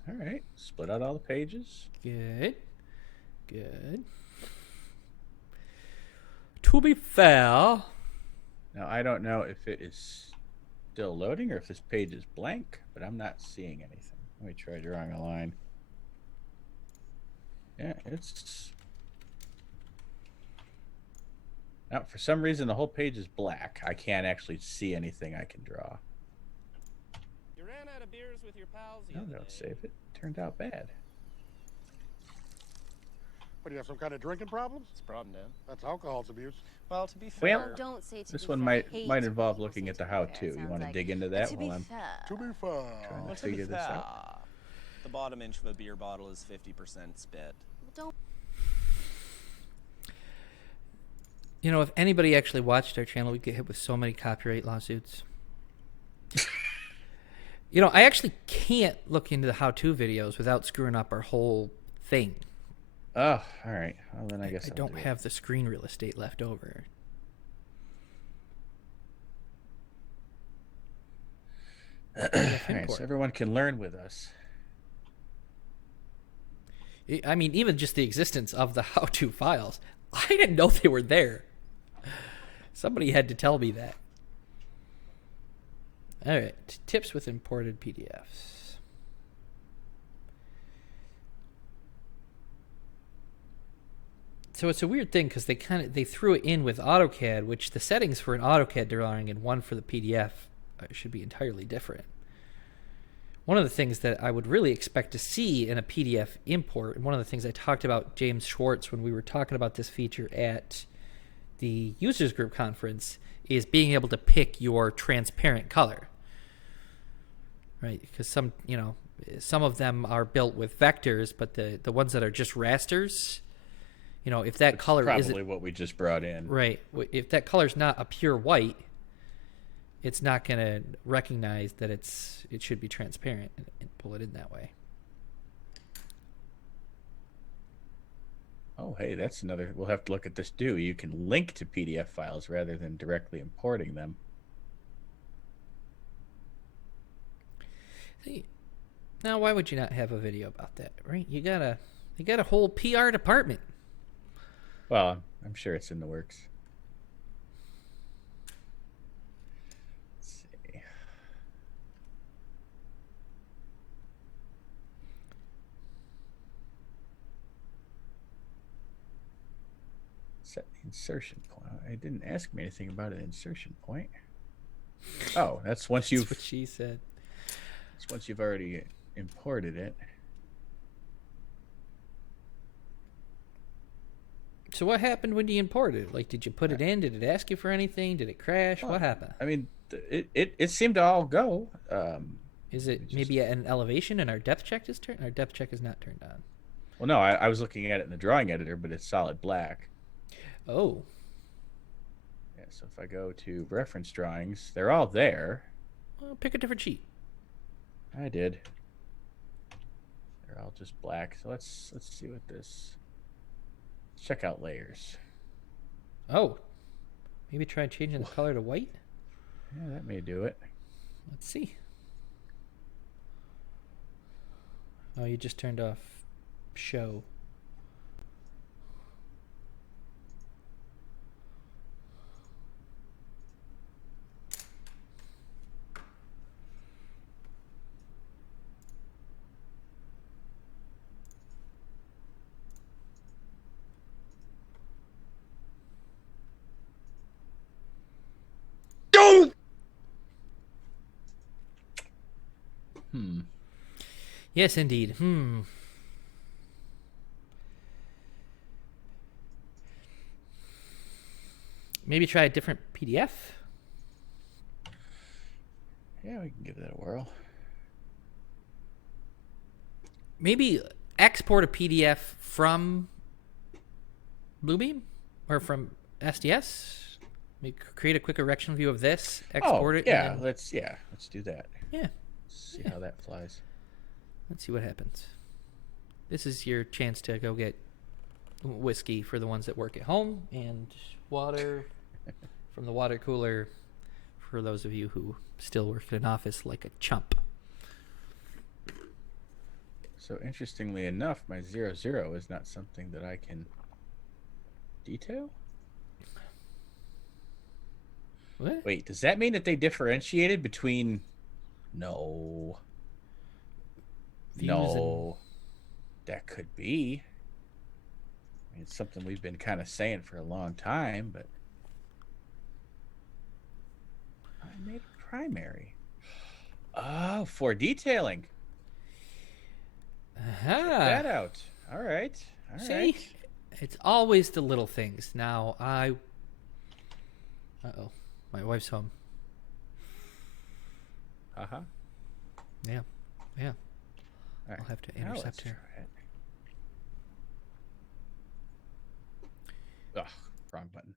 All right, split out all the pages. Good. To be fair... Now, I don't know if it is still loading or if this page is blank, but I'm not seeing anything. Let me try drawing a line. Yeah, it's... Now, for some reason, the whole page is black. I can't actually see anything I can draw. You ran out of beers with your pals the No, other don't day. save it. Turned out bad. What, do you have some kind of drinking problems? It's a problem, Dan. That's alcohol's abuse. Well, to be fair, Well, Don't say to this be one fair. might Hate involve when looking people at the say how to be to. fair. You Sounds want to like, dig into that to be while I'm fair. To be fair. trying well, to to be figure this fair, out? the bottom inch of a beer bottle is 50% spit. Don't You know, if anybody actually watched our channel, we'd get hit with so many copyright lawsuits. You know, I actually can't look into the how-to videos without screwing up our whole thing. Oh, all right. Well, then I guess I I'll don't do it. have the screen real estate left over. All right, so everyone can learn with us. I mean, even just the existence of the how-to files, I didn't know they were there. Somebody had to tell me that. All right, tips with imported PDFs. So it's a weird thing because they threw it in with AutoCAD, which the settings for an AutoCAD drawing and one for the PDF should be entirely different. One of the things that I would really expect to see in a PDF import, and one of the things I talked about James Schwartz when we were talking about this feature at the users group conference, is being able to pick your transparent color. Right? Because some of them are built with vectors, but the ones that are just rasters, if that color isn't Probably what we just brought in. right, if that color's not a pure white, it's not going to recognize that it should be transparent and pull it in that way. Oh, hey, that's another. We'll have to look at this too. You can link to PDF files rather than directly importing them. See, now why would you not have a video about that, right? You gotta They got a whole PR department. Well, I'm sure it's in the works. Let's see. Set the insertion point. It didn't ask me anything about an insertion point. Oh, that's once That's what she said. It's once you've already imported it. So what happened when you imported it? Like, did you put it in? Did it ask you for anything? Did it crash? Well, what happened? I mean, it seemed to all go. Is it maybe at an elevation and our depth check is turned? Our depth check is not turned on. Well, no, I was looking at it in the drawing editor, but it's solid black. Oh. Yeah, so if I go to reference drawings, they're all there. Well, pick a different sheet. I did. They're all just black. So let's see what this. Let's check out layers. Oh. Maybe try changing the color to white? Yeah, that may do it. Let's see. Oh, you just turned off show. Yes, indeed. Maybe try a different PDF? Yeah, we can give that a whirl. Maybe export a PDF from Bluebeam or from SDS. Maybe create a quick erection view of this. Export it. Yeah, and then, let's do that. yeah. Let's see how that flies. Let's see what happens. This is your chance to go get whiskey for the ones that work at home and water from the water cooler for those of you who still work in an office like a chump. So interestingly enough, my 0, 0 is not something that I can detail. What? Wait, does that mean that they differentiated between? No. Views No. That could be. I mean, it's something we've been kind of saying for a long time, but I made it primary. Oh, for detailing. Aha. Check that out. All right. All See? right. It's always the little things. Now, Uh-oh. My wife's home. Uh-huh. Yeah. Yeah. All right. I'll have to Now intercept let's her. try it. Ugh, wrong button.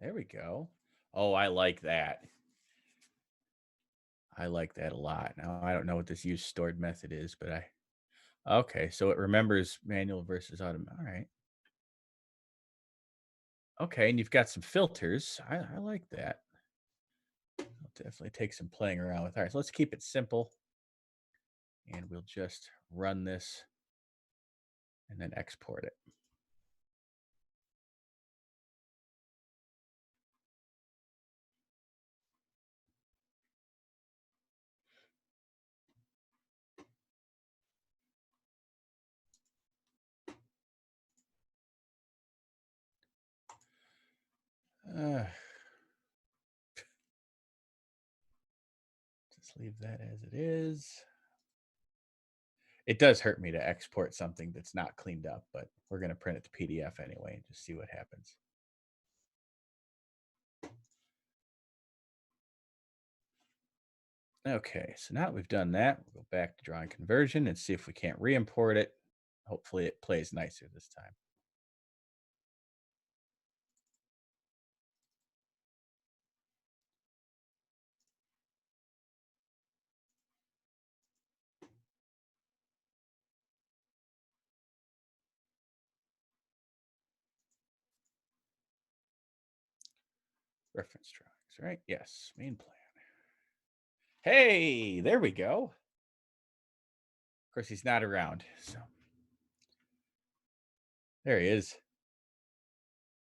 There we go. Oh, I like that. I like that a lot. Now, I don't know what this use stored method is, but okay, so it remembers manual versus automatic. All right. Okay, and you've got some filters. I like that. I'll definitely take some playing around with. All right, so let's keep it simple. And we'll just run this and then export it. Just leave that as it is. It does hurt me to export something that's not cleaned up, but we're going to print it to PDF anyway and just see what happens. Okay, so now that we've done that, we'll go back to drawing conversion and see if we can't re-import it. Hopefully it plays nicer this time. Reference drawings, right? Yes, main plan. Hey, there we go. Of course, he's not around, so there he is.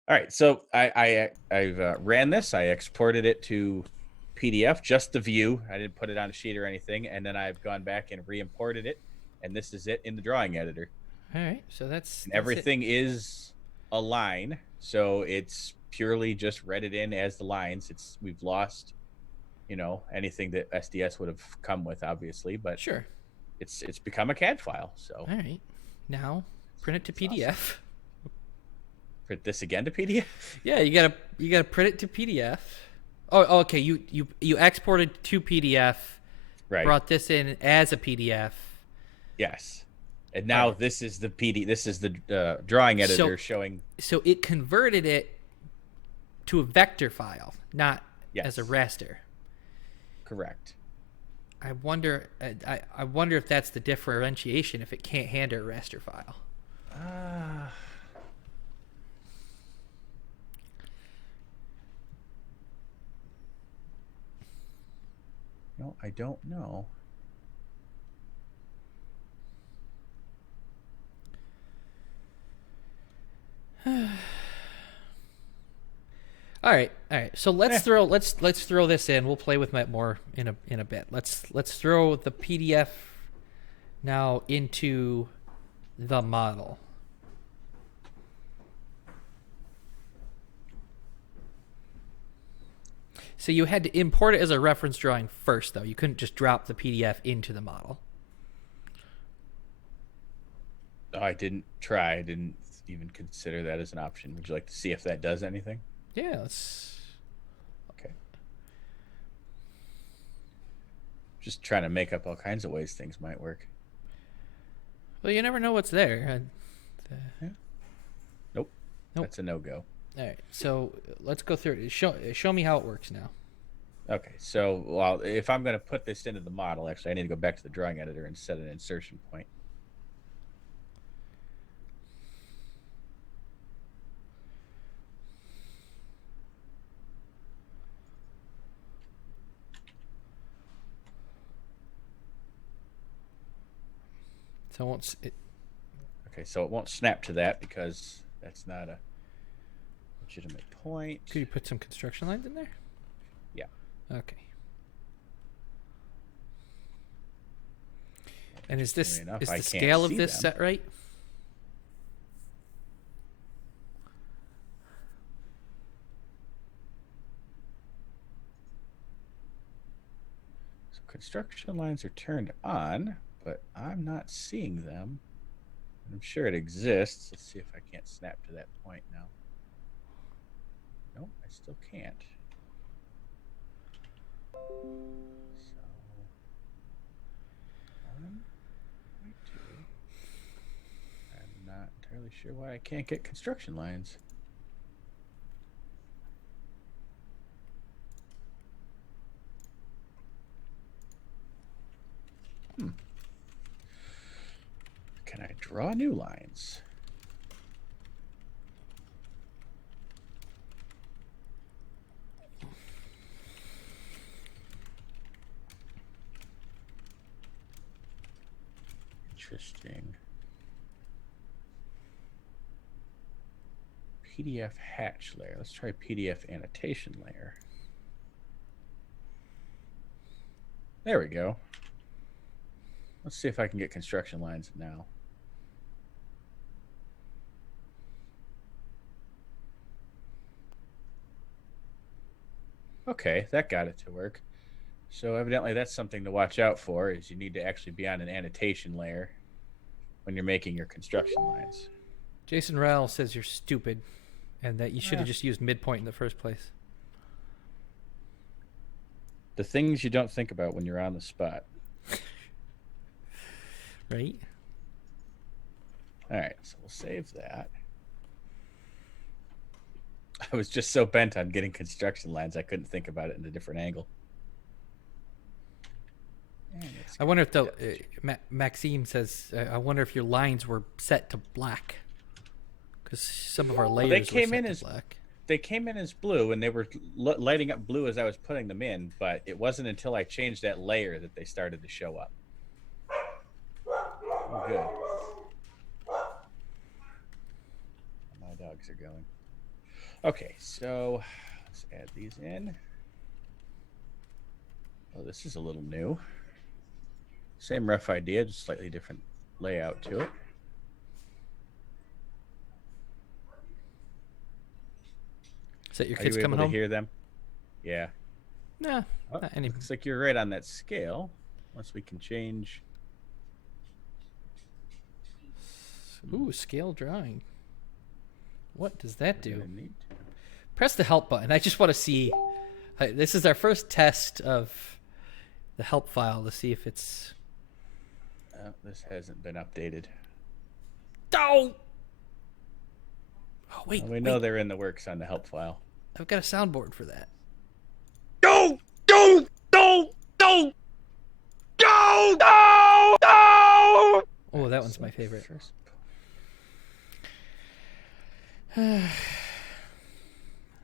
All right, so I've ran this. I exported it to PDF, just the view. I didn't put it on a sheet or anything, and then I've gone back and re-imported it, and this is it in the drawing editor. All right, so that's Everything is a line, so it's purely just read it in as the lines. We've lost, anything that SDS would have come with, obviously, but Sure. it's become a CAD file. So All right, now print it to PDF. Awesome. Print this again to PDF. Yeah, you gotta print it to PDF. Oh, okay. You exported to PDF. Right. Brought this in as a PDF. Yes. And now this is the PD. This is the drawing editor showing. So it converted it to a vector file, not as a raster. Correct. I wonder. I wonder if that's the differentiation. If it can't handle a raster file. No, I don't know. All right. So let's throw this in. We'll play with that more in a bit. Let's throw the PDF now into the model. So you had to import it as a reference drawing first, though. You couldn't just drop the PDF into the model. Oh, I didn't try. I didn't even consider that as an option. Would you like to see if that does anything? Yeah, let's... Okay. Just trying to make up all kinds of ways things might work. Well, you never know what's there. Yeah. Nope. That's a no-go. All right, so let's go through it. Show me how it works now. Okay, so well, if I'm going to put this into the model, actually, I need to go back to the drawing editor and set an insertion point. So once it... Okay, so it won't snap to that because that's not a legitimate point. Could you put some construction lines in there? Yeah. Okay. And is the scale of this set right? So construction lines are turned on, but I'm not seeing them. I'm sure it exists. Let's see if I can't snap to that point now. Nope, I still can't. So, 1.2. I'm not entirely sure why I can't get construction lines. Can I draw new lines? Interesting. PDF hatch layer. Let's try PDF annotation layer. There we go. Let's see if I can get construction lines now. Okay, that got it to work. So evidently that's something to watch out for, is you need to actually be on an annotation layer when you're making your construction lines. Jason Rowell says you're stupid and that you should have just used midpoint in the first place. The things you don't think about when you're on the spot. Right? All right, so we'll save that. I was just so bent on getting construction lines, I couldn't think about it in a different angle. I wonder if the Maxime says, I wonder if your lines were set to black, because some of our layers they came were set in to as black. they came in as blue, and they were lighting up blue as I was putting them in. But it wasn't until I changed that layer that they started to show up. Oh, good. My dogs are going. Okay, so let's add these in. Oh, this is a little new. Same rough idea, just slightly different layout to it. Is that your Are kids you coming able home? to hear them? Yeah. Nah, Oh, not any. looks like you're right on that scale. Unless we can change. Ooh, scale drawing. What does that We're do? gonna need to. Press the help button. I just want to see. This is our first test of the help file to see if it's. This hasn't been updated. Oh! Oh, wait. Well, we know wait. they're in the works on the help file. I've got a soundboard for that. No! No! No! No! No! No! No! Oh, that one's my favorite. First.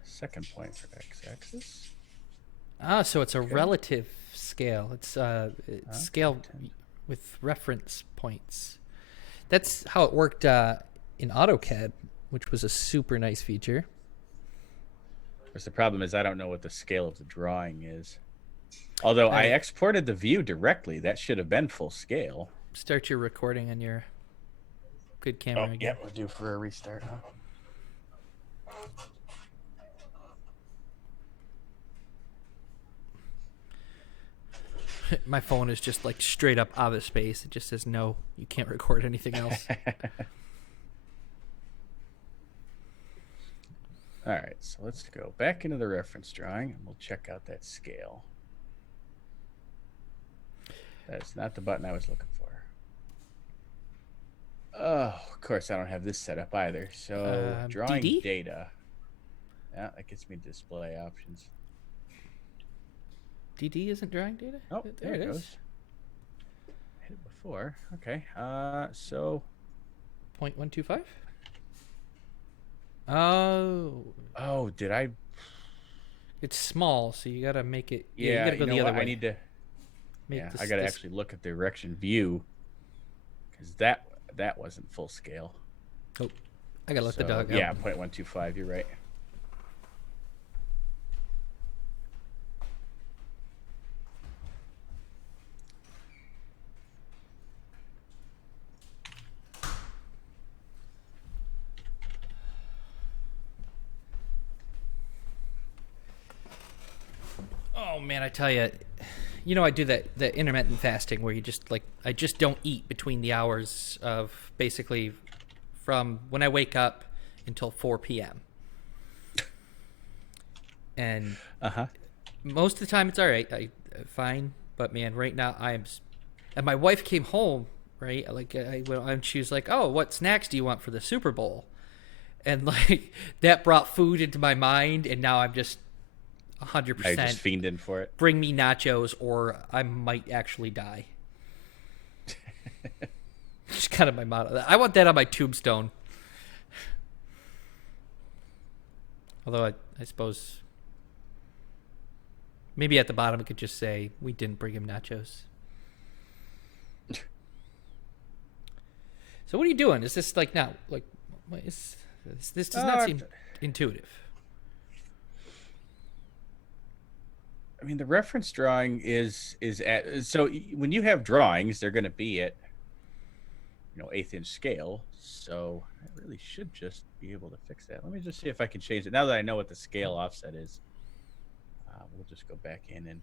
Second point for x-axis. So it's a relative scale. It's scale with reference points. That's how it worked in AutoCAD, which was a super nice feature. Of course, the problem is I don't know what the scale of the drawing is. Although I exported the view directly, that should have been full scale. Start your recording on your good camera again. Yeah, we're due for a restart, huh? My phone is just like straight up out of space. It just says no, you can't record anything else. All right, so let's go back into the reference drawing and we'll check out that scale. That's not the button I was looking for. Oh, of course, I don't have this set up either. So drawing DD? data. Yeah, that gets me display options. DD isn't drawing data? Oh, there it is. goes. Hit it before. Okay. So 0.125? Oh, did I? it's small, so you gotta make it. Yeah, you gotta go the other way. I need to. Make Yeah, this- I gotta this- actually look at the direction view because that wasn't full scale. Oh, I gotta let the dog out. Yeah, 0.125. You're right. Oh man, I tell you, I do the intermittent fasting where you just I just don't eat between the hours of basically from when I wake up until 4 p.m. And most of the time it's all right, fine. But man, right now and my wife came home, right? And she was like, "Oh, what snacks do you want for the Super Bowl?" And that brought food into my mind, and now I'm just 100%. I just fiending for it. Bring me nachos, or I might actually die. Just kind of my motto. I want that on my tombstone. Although I suppose maybe at the bottom it could just say we didn't bring him nachos. So what are you doing? Is this this does not seem intuitive. I mean, the reference drawing is at, so when you have drawings, they're going to be at 1/8 inch scale. So I really should just be able to fix that. Let me just see if I can change it. Now that I know what the scale offset is, we'll just go back in and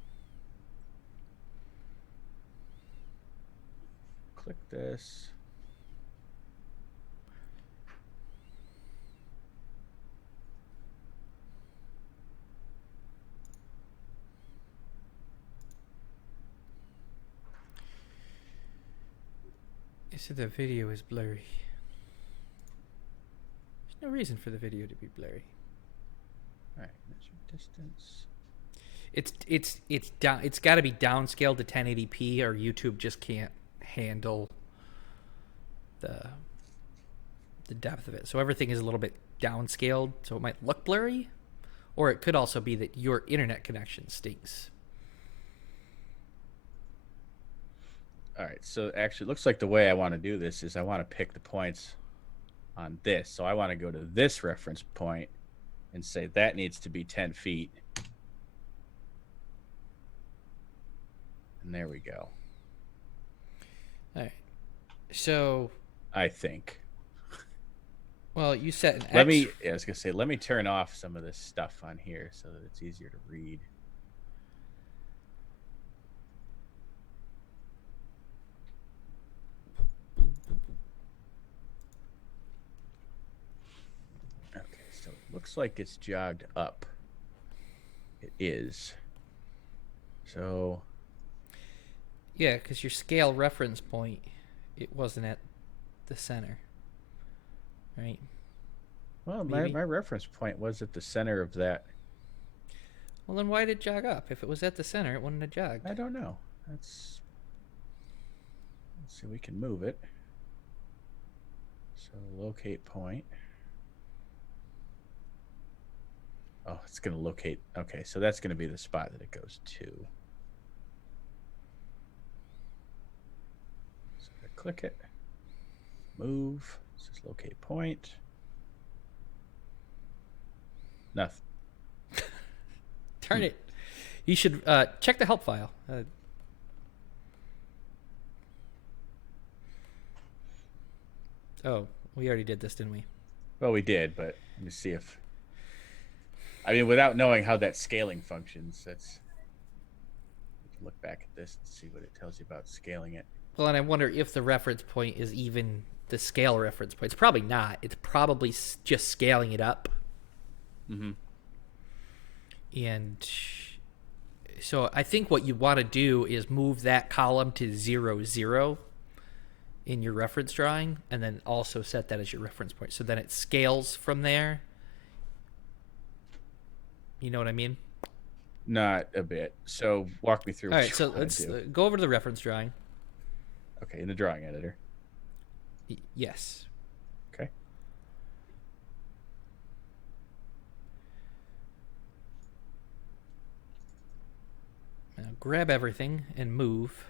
click this. It said the video is blurry. There's no reason for the video to be blurry. All right, measure distance. It's down. It's got to be downscaled to 1080p, or YouTube just can't handle the depth of it. So everything is a little bit downscaled so it might look blurry, or it could also be that your internet connection stinks. All right, so actually, it looks like the way I want to do this is I want to pick the points on this. So I want to go to this reference point and say that needs to be 10 feet. And there we go. All right. So, I think. well, you set an I was going to say, let me turn off some of this stuff on here so that it's easier to read. Okay, so it looks like it's jogged up. It is. So, Yeah, because your scale reference point, it wasn't at the center, right? well, Maybe. my reference point was at the center of that. Well, then why did it jog up? If it was at the center, it wouldn't have jogged. I don't know. Let's see, we can move it. So locate point. Oh, it's going to locate. Okay, so that's going to be the spot that it goes to. So I click it. Move. This is locate point. Nothing. Darn it. You should check the help file. Oh, we already did this, didn't we? Well, we did, but let me see if. I mean, without knowing how that scaling functions, that's. We can look back at this and see what it tells you about scaling it. Well, and I wonder if the reference point is even the scale reference point. It's probably not. It's probably just scaling it up. Mm-hmm. And so I think what you want to do is move that column to 0, 0 in your reference drawing, and then also set that as your reference point. So then it scales from there. You know what I mean? Not a bit. So walk me through. All What right, you so wanna let's do. go over to the reference drawing. Okay, in the drawing editor. Yes. Okay. Now grab everything and move.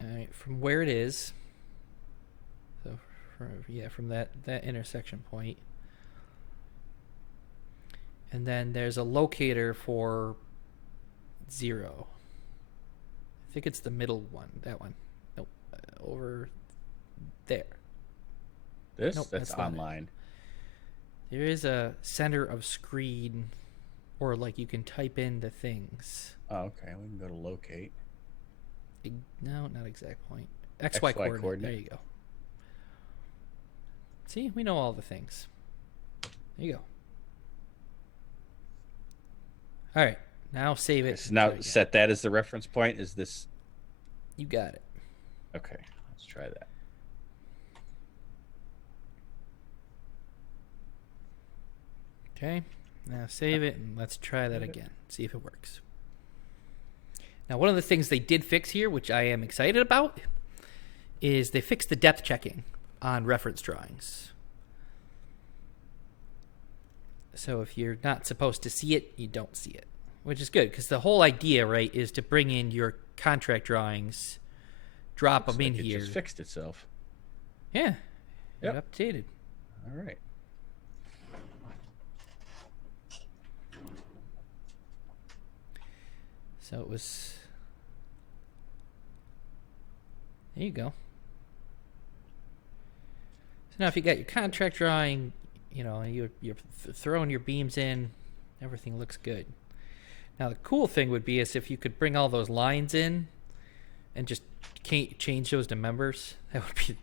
All right, from where it is. So, from that intersection point. And then there's a locator for 0. I think it's the middle one. That one. Nope. Over there. This? Nope, that's that's not it. online. There is a center of screen, or like you can type in the things. Oh, okay. We can go to locate. No, not exact point. XY coordinate. There you go. See, we know all the things. There you go. All right, now save it. So now set that as the reference point. Is this? You got it. Okay, let's try that. Okay, now save it and let's try that again. See if it works. Now, one of the things they did fix here, which I am excited about, is they fixed the depth checking on reference drawings. So if you're not supposed to see it, you don't see it, which is good because the whole idea, right, is to bring in your contract drawings, drop them in It here. just fixed itself. Yeah, Yep. it updated. All right. So it was. There you go. So now, if you got your contract drawing, you know, you're throwing your beams in, everything looks good. Now, the cool thing would be is if you could bring all those lines in, and just change those to members. That would be.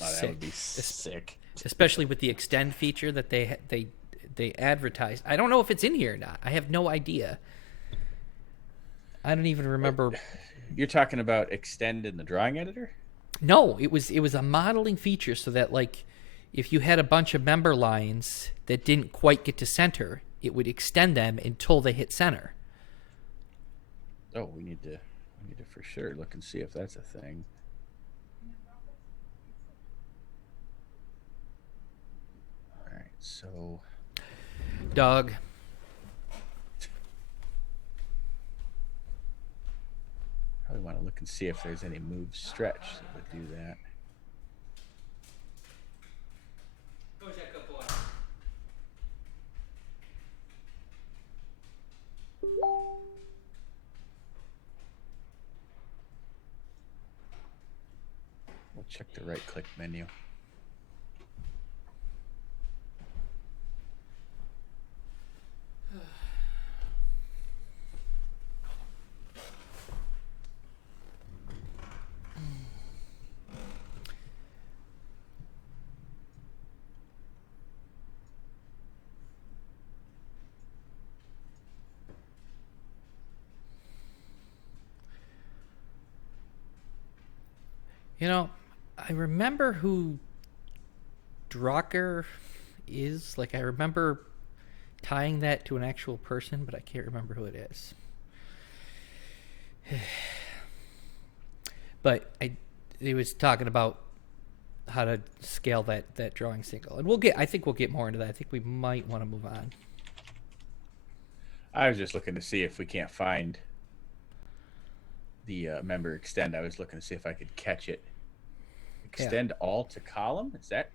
Oh, that sick. would be sick. Especially with the extend feature that they advertised. I don't know if it's in here or not. I have no idea. I don't even remember. You're talking about extend in the drawing editor? No, it was a modeling feature so that like if you had a bunch of member lines that didn't quite get to center, it would extend them until they hit center. Oh, we need to for sure look and see if that's a thing. All right, so Dog. probably want to look and see if there's any move stretch that would do that. Where's that good boy? We'll check the right click menu. You know, I remember who Drucker is. Like, I remember tying that to an actual person, but I can't remember who it is. But it was talking about how to scale that drawing single, and I think we'll get more into that. I think we might want to move on. I was just looking to see if we can't find the member extend. I was looking to see if I could catch it. Extend all to column? Is that?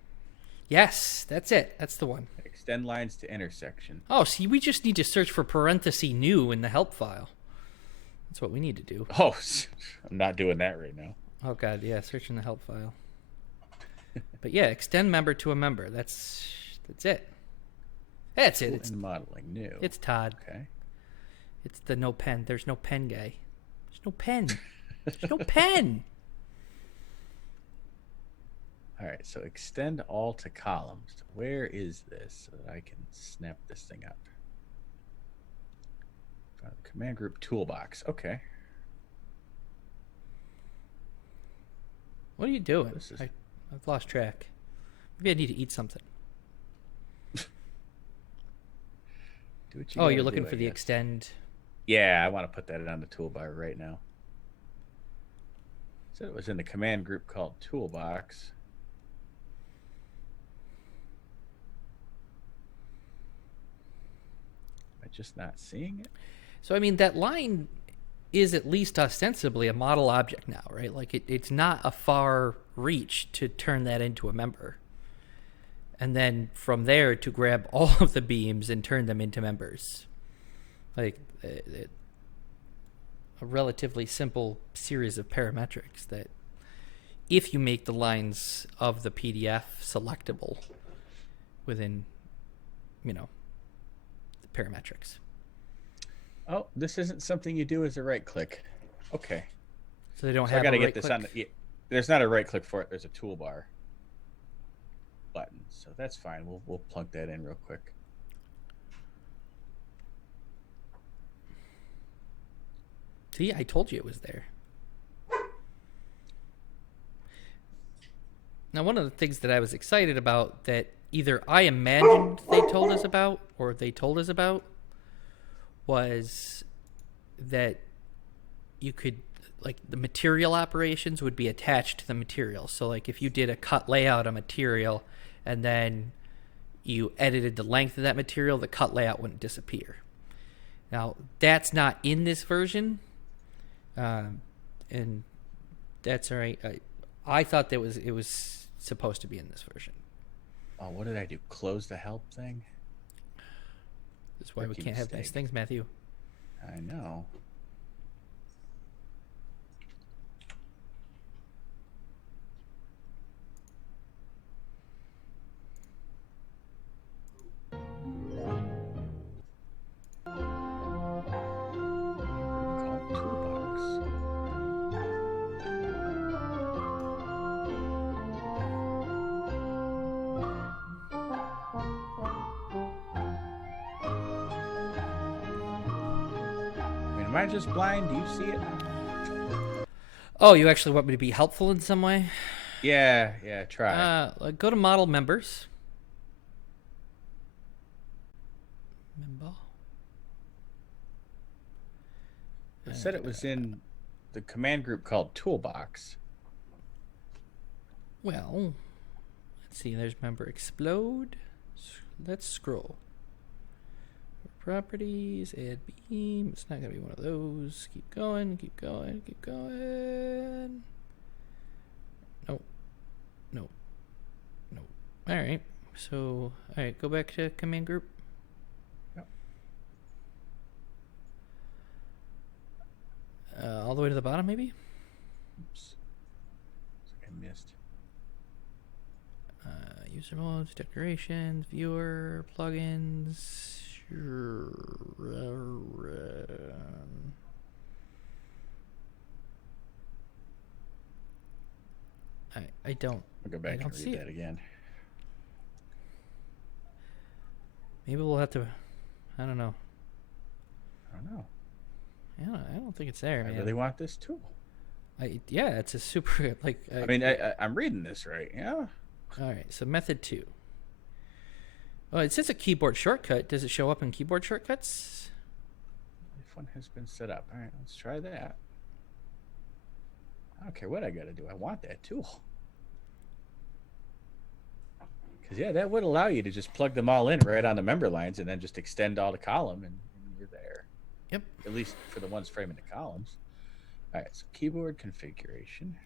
Yes, that's it. That's the one. Extend lines to intersection. Oh, see, we just need to search for parenthesis new in the help file. That's what we need to do. Oh, I'm not doing that right now. Oh, God, yeah, search in the help file. But, yeah, extend member to a member. That's it. That's it. It's modeling new. It's Todd. Okay. It's the no pen. There's no pen guy. There's no pen. There's no pen. All right, so extend all to columns. Where is this so that I can snap this thing up? Command group toolbox. Okay. What are you doing? This is... I've lost track. Maybe I need to eat something. Do what you Oh, you're gotta looking do, for I the guess. extend. Yeah, I want to put that on the toolbar right now. So it was in the command group called toolbox. Am I just not seeing it? So, I mean, that line is at least ostensibly a model object now, right? Like, it's not a far reach to turn that into a member. And then from there to grab all of the beams and turn them into members. Like, a relatively simple series of parametrics that, if you make the lines of the PDF selectable within, the parametrics. Oh, this isn't something you do as a right click. Okay. So they don't So have I got to a get right this click? on. There's not a right click for it. There's a toolbar button. So that's fine. We'll plug that in real quick. See, I told you it was there. Now, one of the things that I was excited about that either I imagined they told us about or they told us about was that you could, like, the material operations would be attached to the material. So, like, if you did a cut layout of material and then you edited the length of that material, the cut layout wouldn't disappear. Now, that's not in this version, and that's all right. I thought that it was supposed to be in this version. Oh, what did I do? Close the help thing? That's why we Rookie can't have nice mistake. things, Matthew. I know. Call it toolbox. I mean, am I just blind? Do you see it? Oh, you actually want me to be helpful in some way? Yeah, try. Go to model members. Member. It said it was in the command group called Toolbox. Well, let's see. There's member explode. Let's scroll. Properties, add beam. It's not going to be one of those. Keep going, keep going, keep going. Nope. Nope. Nope. All right. So, all right, go back to command group. Yep. All the way to the bottom, maybe? Oops. I missed. User modes, decorations, viewer, plugins. I don't. I'll go back and see read that again. Maybe we'll have to. I don't know. I don't know. I don't think it's there. I Man. really want this tool. Yeah, it's a super like. I mean, I'm reading this right. Yeah. All right, so method 2. Oh, it says a keyboard shortcut. Does it show up in keyboard shortcuts? If one has been set up. All right, let's try that. I don't care what I got to do. I want that tool. Because, yeah, that would allow you to just plug them all in right on the member lines and then just extend all the column and you're there. Yep. At least for the ones framing the columns. All right, so keyboard configuration.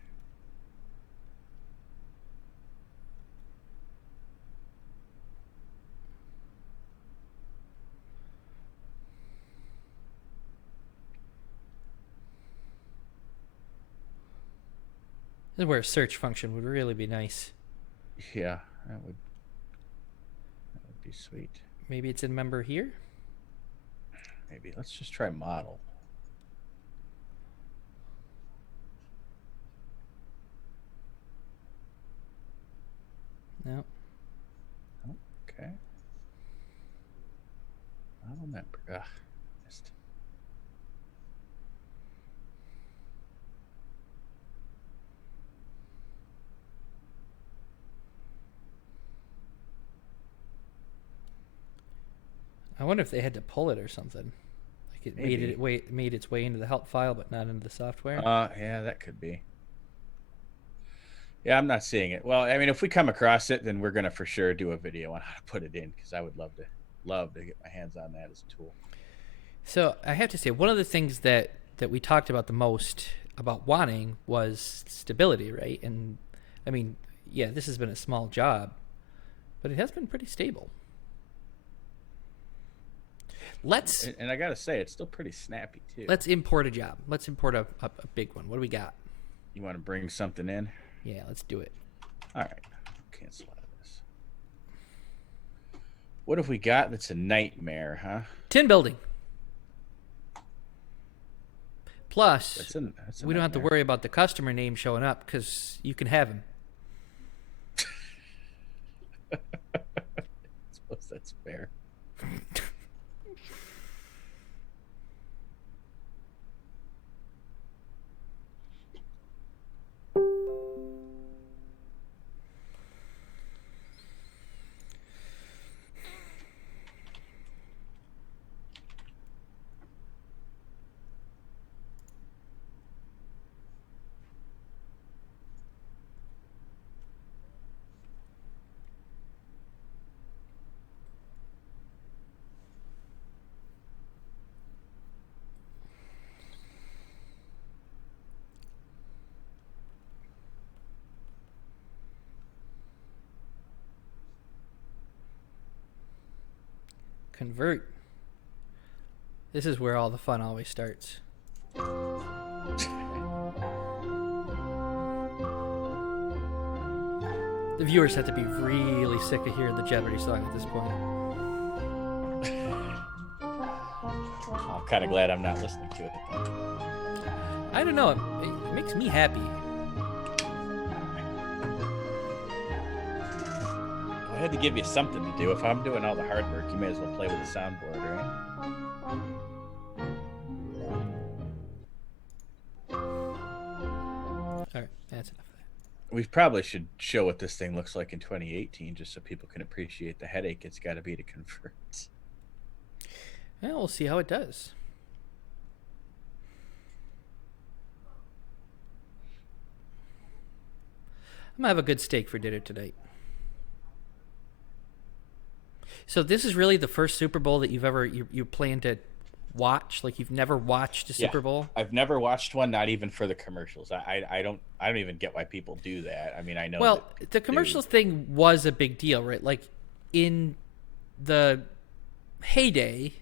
This is where a search function would really be nice. Yeah, that would be sweet. Maybe it's in member here? Maybe. Let's just try model. No. Okay. Model member. Ugh, missed. I wonder if they had to pull it or something. Like it made its way into the help file, but not into the software. Yeah, that could be. Yeah, I'm not seeing it. Well, I mean, if we come across it, then we're gonna for sure do a video on how to put it in because I would love to get my hands on that as a tool. So I have to say, one of the things that we talked about the most about wanting was stability, right? And I mean, yeah, this has been a small job, but it has been pretty stable. And I gotta say, it's still pretty snappy too. Let's import a job. Let's import a big one. What do we got? You want to bring something in? Yeah, let's do it. All right, cancel out of this. What have we got that's a nightmare, huh? Tin building. Plus, That's a we don't have to nightmare. worry about the customer name showing up because you can have him. I suppose that's fair. Convert. This is where all the fun always starts. The viewers have to be really sick of hearing the Jeopardy song at this point. I'm kind of glad I'm not listening to it. I don't know. It makes me happy. I had to give you something to do. If I'm doing all the hard work, you may as well play with the soundboard, right? All right, that's enough of that. We probably should show what this thing looks like in 2018, just so people can appreciate the headache it's got to be to convert. Well, we'll see how it does. I'm gonna have a good steak for dinner tonight. So this is really the first Super Bowl that you've ever you plan to watch? Like you've never watched a Super Bowl? I've never watched one, not even for the commercials. I don't even get why people do that. I mean, I know. Well, the commercials thing was a big deal, right? Like in the heyday,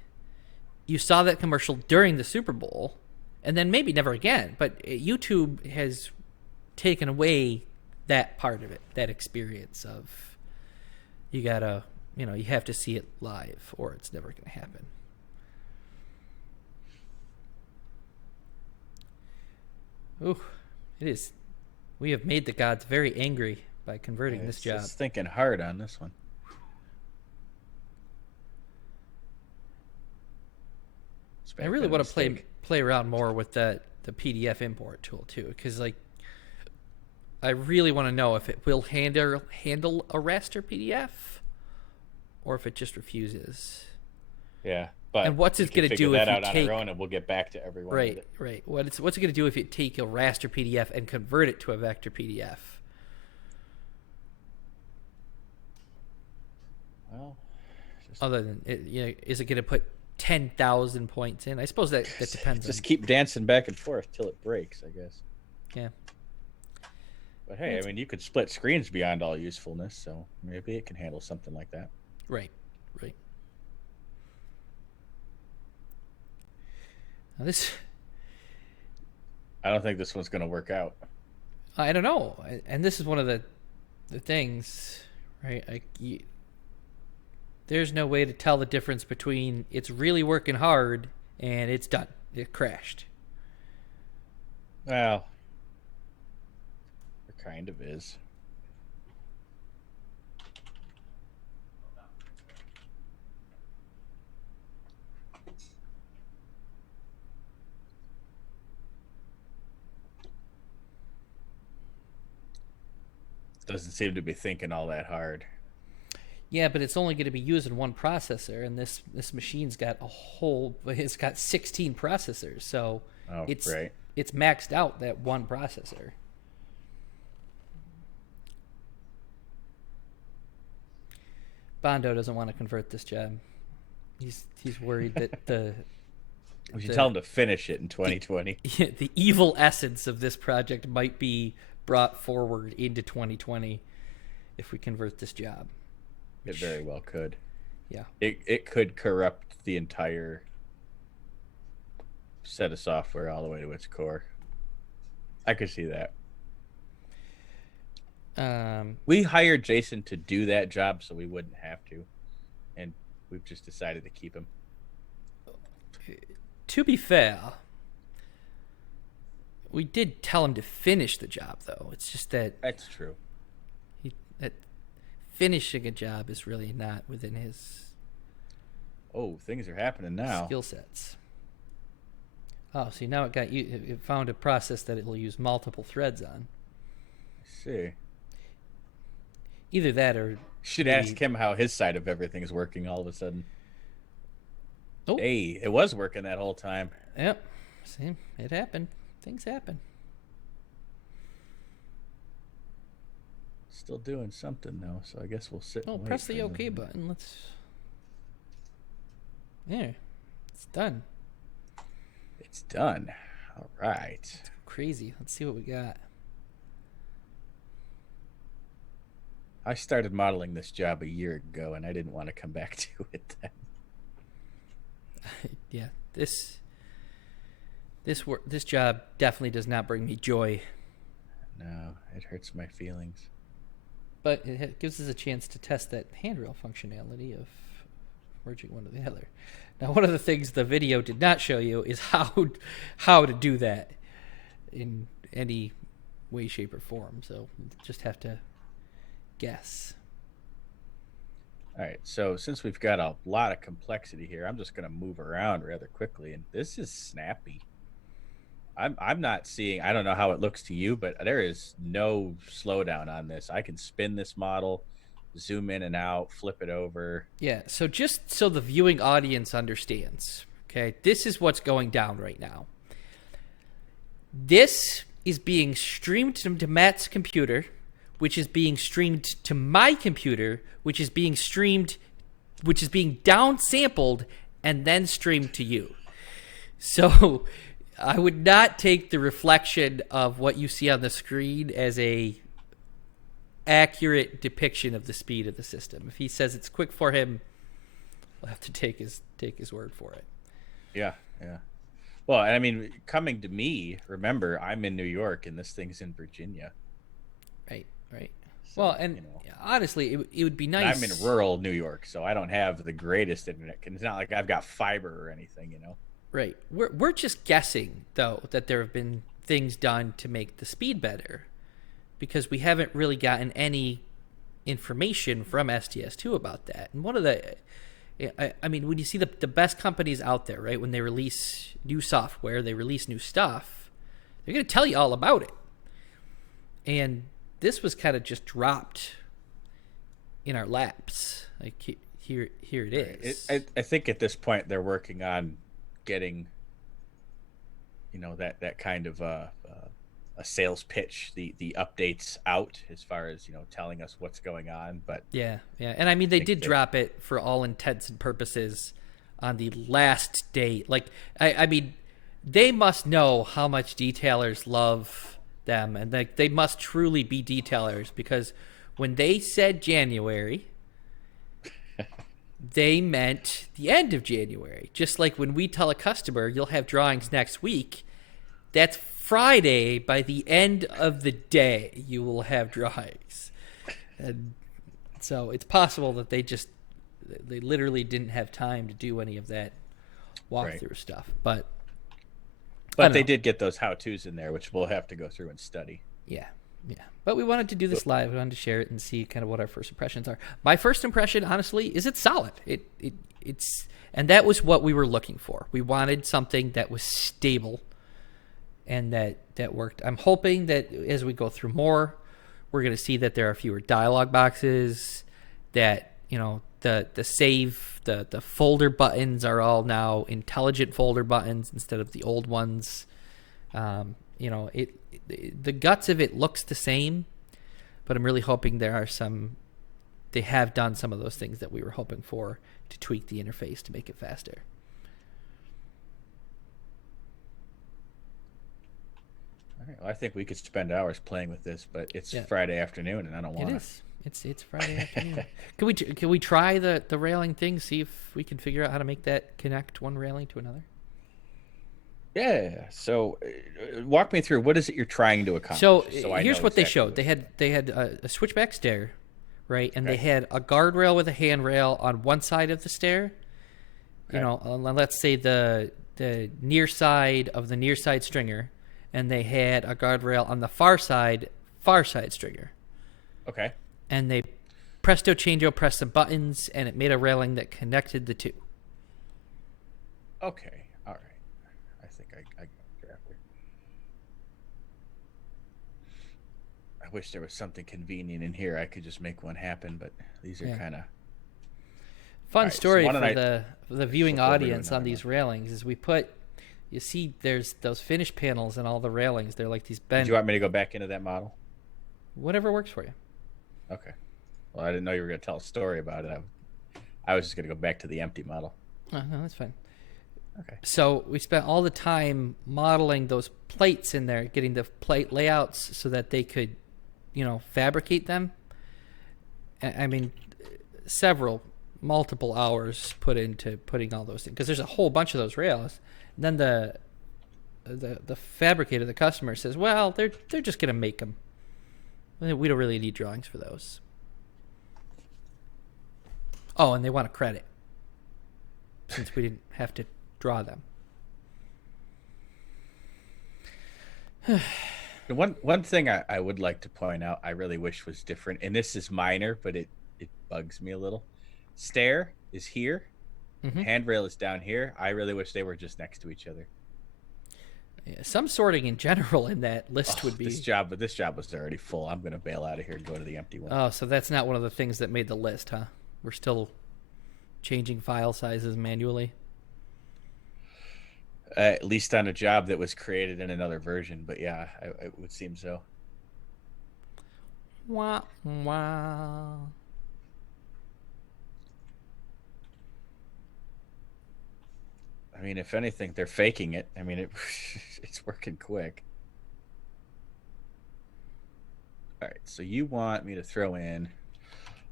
you saw that commercial during the Super Bowl, and then maybe never again. But YouTube has taken away that part of it, that experience of you gotta, you have to see it live, or it's never gonna happen. Ooh, it is. We have made the gods very angry by converting this job. It's thinking hard on this one. I really want to play around more with the PDF import tool too, because like I really want to know if it will handle a raster PDF or if it just refuses. Yeah, but and what's it going to do if you out take on our own, and we'll get back to everyone. Right. What's it going to do if you take a raster PDF and convert it to a vector PDF? Well, other than is it going to put 10,000 points in? I suppose that depends. Just keep dancing back and forth till it breaks, I guess. Yeah. But hey, I mean, you could split screens beyond all usefulness, so maybe it can handle something like that. Right. Now I don't think this one's going to work out. I don't know, and this is one of the things, right? There's no way to tell the difference between it's really working hard and it's done. It crashed. Well, it kind of is. Doesn't seem to be thinking all that hard. Yeah, but it's only going to be using one processor, and this machine's got it's got 16 processors, so it's maxed out, that one processor. Bondo doesn't want to convert this job. He's worried that we should tell him to finish it in 2020. The evil essence of this project might be brought forward into 2020 if we convert this job. It very well could. Yeah. It could corrupt the entire set of software all the way to its core. I could see that. We hired Jason to do that job so we wouldn't have to, and we've just decided to keep him. To be fair, we did tell him to finish the job, though. It's just that's true. That finishing a job is really not within his. Oh, things are happening now. Skill sets. Oh, see, now it found a process that it will use multiple threads on. I see. Either that or... Should ask him how his side of everything is working all of a sudden. Oh. Hey, it was working that whole time. Yep. See, it happened. Things happen. Still doing something, though, so I guess we'll sit and wait. Press the OK button. Let's... There. It's done. It's done. All right. Crazy. Let's see what we got. I started modeling this job a year ago, and I didn't want to come back to it then. Yeah, this job definitely does not bring me joy. No, it hurts my feelings. But it gives us a chance to test that handrail functionality of merging one to the other. Now, one of the things the video did not show you is how to do that in any way, shape, or form. So we'll just have to guess. All right, so since we've got a lot of complexity here, I'm just going to move around rather quickly, and this is snappy. I'm not seeing, I don't know how it looks to you, but there is no slowdown on this. I can spin this model, zoom in and out, flip it over. Yeah, so just so the viewing audience understands, okay, this is what's going down right now. This is being streamed to Matt's computer which is being streamed to my computer, which is being downsampled and then streamed to you. So I would not take the reflection of what you see on the screen as a accurate depiction of the speed of the system. If he says it's quick for him, we'll have to take his word for it. Yeah. Well, I mean, coming to me, remember, I'm in New York and this thing's in Virginia. Right. So, Well, and honestly, it would be nice. I'm in rural New York, so I don't have the greatest internet. It's not like I've got fiber or anything, Right. We're just guessing, though, that there have been things done to make the speed better, because we haven't really gotten any information from SDS2 about that. And one of the, I mean, when you see the best companies out there, right, when they release new software, they release new stuff, they're going to tell you all about it. And this was kind of just dropped in our laps. Like, here it is. I think at this point they're working on getting, that kind of a sales pitch, the updates out as far as telling us what's going on. But yeah, and I mean they did drop it for all intents and purposes on the last day. Like I mean, they must know how much detailers love them, and they must truly be detailers, because when they said January, they meant the end of January. Just like when we tell a customer you'll have drawings next week, that's Friday. By the end of the day, you will have drawings. And so it's possible that they literally didn't have time to do any of that walkthrough stuff. But they did get those how-tos in there, which we'll have to go through and study. Yeah. But we wanted to do this live. We wanted to share it and see kind of what our first impressions are. My first impression, honestly, is it's solid. It's and that was what we were looking for. We wanted something that was stable and that worked. I'm hoping that as we go through more, we're going to see that there are fewer dialog boxes, that the save, the folder buttons are all now intelligent folder buttons instead of the old ones. The guts of it looks the same, but I'm really hoping they have done some of those things that we were hoping for to tweak the interface to make it faster. All right. Well, I think we could spend hours playing with this, but it's Friday afternoon, and I don't want to. It is. It's Friday afternoon. Can we try the railing thing? See if we can figure out how to make that connect one railing to another. Yeah. So, walk me through, what is it you're trying to accomplish? So I here's know what they exactly showed. They had a switchback stair, right? And they had a guardrail with a handrail on one side of the stair. Okay. Let's say the near side of the near side stringer, and they had a guardrail on the far side stringer. Okay. And they pressed some buttons, and it made a railing that connected the two. Okay. All right. I think I got it after. I wish there was something convenient in here. I could just make one happen, but these are kind of fun right, story so for the viewing audience on these one. railings is you see there's those finish panels and all the railings. They're like these Do bent. you want me to go back into that model? Whatever works for you. Okay. Well, I didn't know you were going to tell a story about it. I was just going to go back to the empty model. Oh, no, that's fine. Okay. So we spent all the time modeling those plates in there, getting the plate layouts so that they could, fabricate them. I mean, multiple hours put into putting all those things, because there's a whole bunch of those rails. And then the fabricator, the customer, says, well, they're just going to make them. We don't really need drawings for those. Oh, and they want a credit, since we didn't have to draw them. One thing I would like to point out, I really wish was different, and this is minor, but it bugs me a little. Stair is here. Mm-hmm. Handrail is down here. I really wish they were just next to each other. Yeah, some sorting in general in that list would be... This job was already full. I'm going to bail out of here and go to the empty one. Oh, so that's not one of the things that made the list, huh? We're still changing file sizes manually? At least on a job that was created in another version, but yeah, it would seem so. Wah, wah. I mean, if anything, they're faking it. I mean, it's working quick. All right, so you want me to throw in?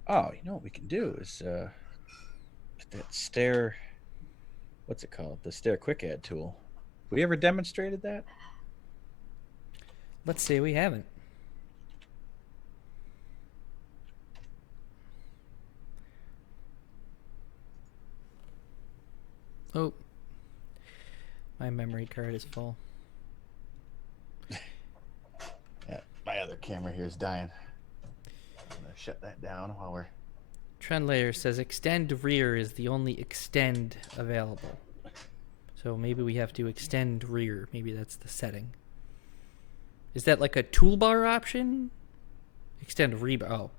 Oh, you know what we can do is that stair. What's it called? The stair quick add tool. We ever demonstrated that? Let's see, we haven't. Oh, my memory card is full. Yeah, my other camera here is dying. I'm gonna shut that down while we're. Trend Layer says extend rear is the only extend available. So maybe we have to extend rear. Maybe that's the setting. Is that like a toolbar option? Extend rebar. Oh,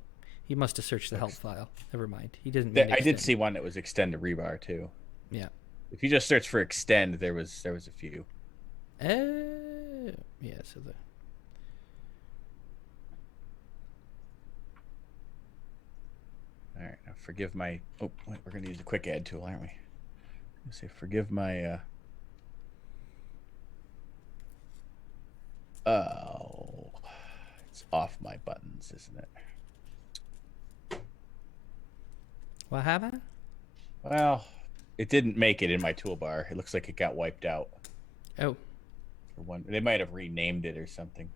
he must have searched the help file. Never mind. He didn't. Mean I did extend. see one that was extend to rebar too. Yeah. If you just search for extend, there was a few. Yeah. So the. All right, now forgive my. Oh, wait, we're gonna use the quick add tool, aren't we? Let's say forgive my. Oh, it's off my buttons, isn't it? What happened? Well, it didn't make it in my toolbar. It looks like it got wiped out. Oh. For one, they might have renamed it or something.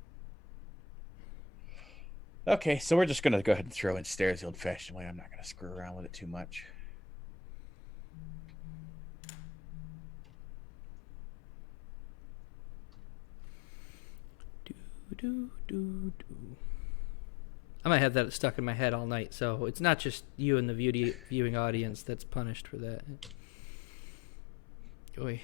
Okay, so we're just gonna go ahead and throw in stairs the old-fashioned way. I'm not gonna screw around with it too much. I might have that stuck in my head all night, so it's not just you and the viewing audience that's punished for that. Oy.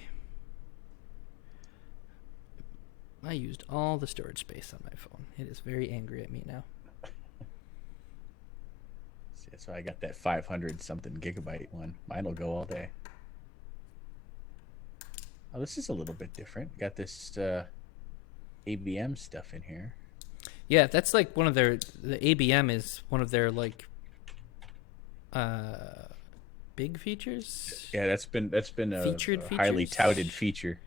I used all the storage space on my phone. It is very angry at me now. See, so I got that 500 something gigabyte one. Mine will go all day. Oh, this is a little bit different. Got this ABM stuff in here. Yeah, that's like one of their. The ABM is one of their like big features. Yeah, that's been a Featured highly features? touted feature.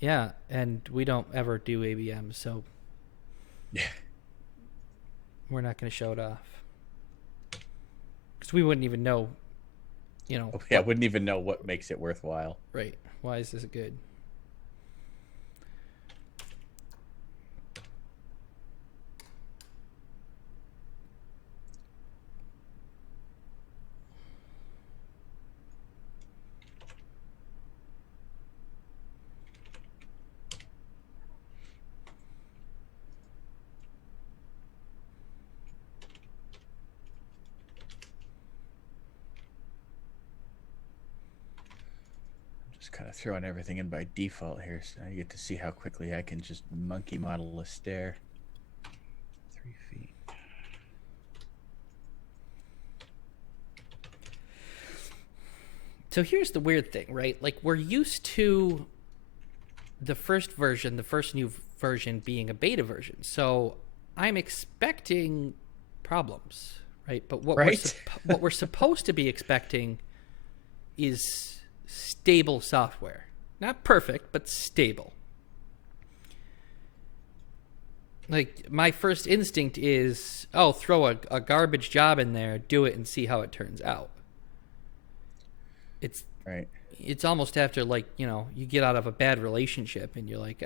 Yeah, and we don't ever do ABM, so Yeah. we're not going to show it off because we wouldn't even know. You know. Oh, yeah, I wouldn't even know what makes it worthwhile. Right. Why is this good? Just kind of throwing everything in by default here, so now you get to see how quickly I can just monkey model a stair. 3 feet. So here's the weird thing, right? Like we're used to the first version, the first new version being a beta version. So I'm expecting problems, right? But what Right? what we're supposed to be expecting is stable software. Not perfect, but stable. Like my first instinct is, oh, throw a garbage job in there, do it and see how it turns out. It's Right. it's almost after like, you know, you get out of a bad relationship and you're like,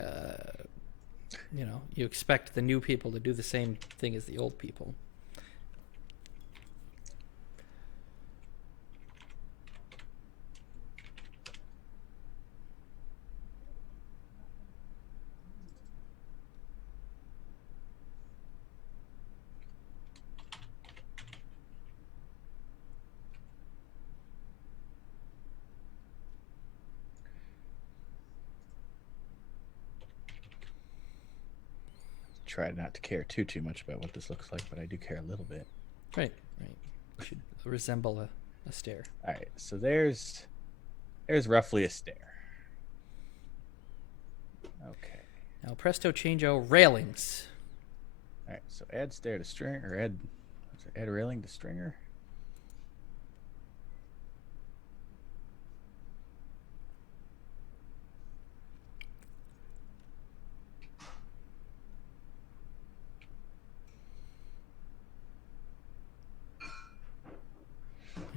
you know, you expect the new people to do the same thing as the old people. Try not to care too much about what this looks like, but I do care a little bit. Right. It should resemble a stair. All right, so there's roughly a stair. Okay. Now presto changeo railings. All right, so add stair to string, or add railing to stringer.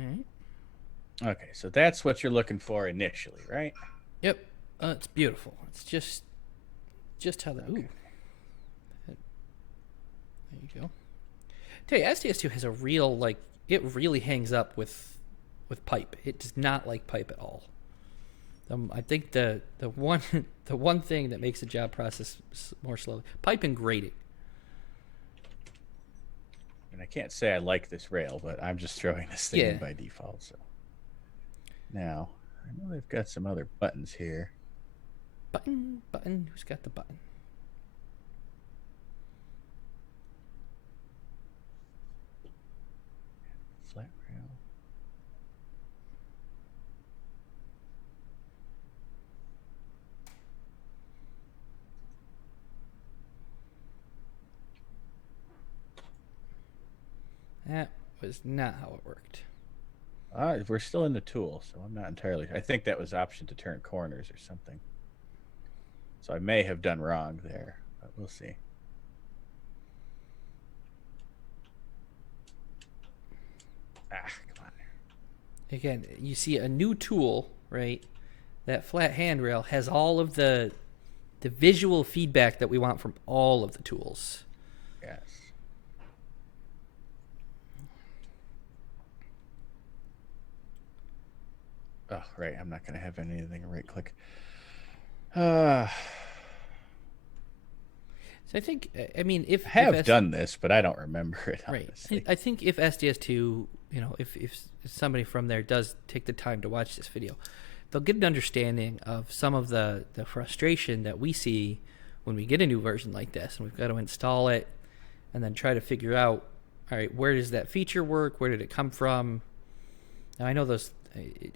All right. Okay, so that's what you're looking for initially, right? Yep. It's beautiful. It's just how the ooh. There you go. Tell you, SDS2 has a real like it really hangs up with pipe. It does not like pipe at all. I think the one the one thing that makes the job process more slow, pipe and grading. And I can't say I like this rail, but I'm just throwing this thing in by default. So now I know they've got some other buttons here. Button. Who's got the button? Flat rail. That was not how it worked. We're still in the tool, so I'm not entirely. I think that was option to turn corners or something. So I may have done wrong there, but we'll see. Come on. Again, you see a new tool, right? That flat handrail has all of the visual feedback that we want from all of the tools. Yes. Oh, right. I'm not going to have anything right click. So I think, I mean, if I have done this, but I don't remember it. Right. Honestly. I think if SDS2, you know, if somebody from there does take the time to watch this video, they'll get an understanding of some of the frustration that we see when we get a new version like this, and we've got to install it and then try to figure out, all right, where does that feature work? Where did it come from? Now, I know those.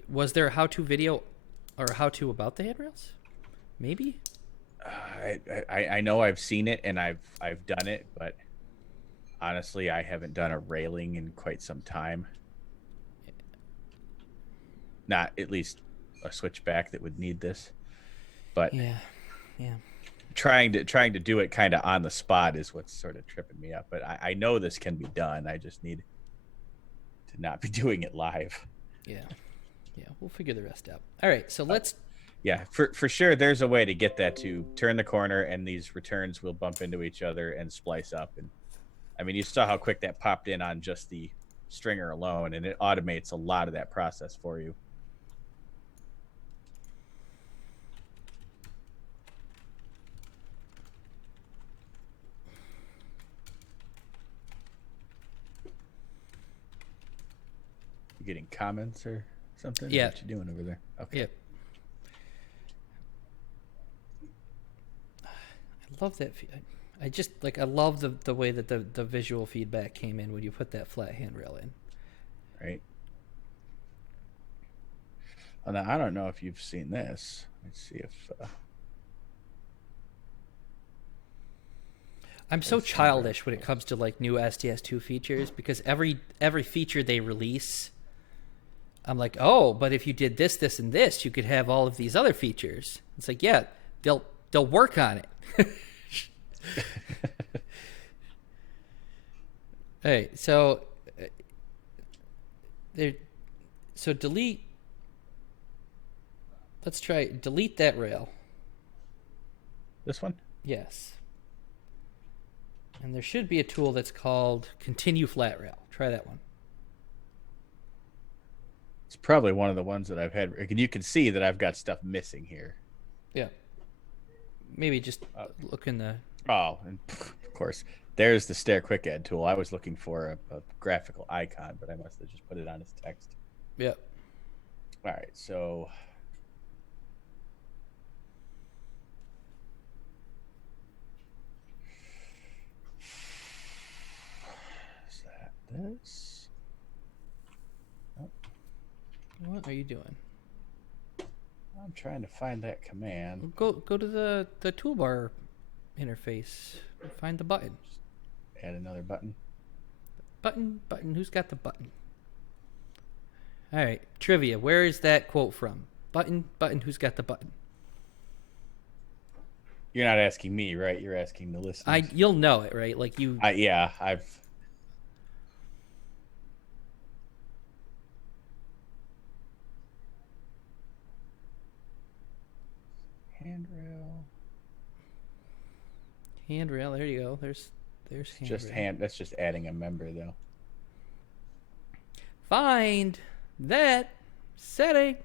Was there a how-to video or a how-to about the handrails? Maybe. I know I've seen it and I've done it, but honestly, I haven't done a railing in quite some time. Not at least a switchback that would need this, but yeah. Trying to do it kind of on the spot is what's sort of tripping me up. But I know this can be done. I just need to not be doing it live. Yeah, we'll figure the rest out. All right, so let's. Yeah, for sure, there's a way to get that to turn the corner, and these returns will bump into each other and splice up. And I mean, you saw how quick that popped in on just the stringer alone, and it automates a lot of that process for you. You getting comments or something? Yeah. What you doing over there? Okay. Yep. I love that. I just like. I love the way that the visual feedback came in when you put that flat handrail in. Right. Well, now, I don't know if you've seen this. Let's see if. I'm so childish when it comes to like new SDS2 features, because every feature they release, I'm like, oh, but if you did this, this, and this, you could have all of these other features. It's like, yeah, they'll work on it. All right, so delete. Let's try delete that rail. This one? Yes. And there should be a tool that's called Continue Flat Rail. Try that one. It's probably one of the ones that I've had. And you can see that I've got stuff missing here. Yeah. Maybe just look in the... Oh, and of course, there's the Stair Quick Add tool. I was looking for a graphical icon, but I must have just put it on as text. Yep. All right, so... Is that this? Oh. What are you doing? I'm trying to find that command. Go to the toolbar interface. Find the button. Add another button. Button. Who's got the button? All right, trivia. Where is that quote from? Button. Who's got the button? You're not asking me, right? You're asking the listeners. You'll know it, right? Like you. Yeah, I've. Handrail. There you go. There's handrail. Just That's just adding a member, though. Find that setting.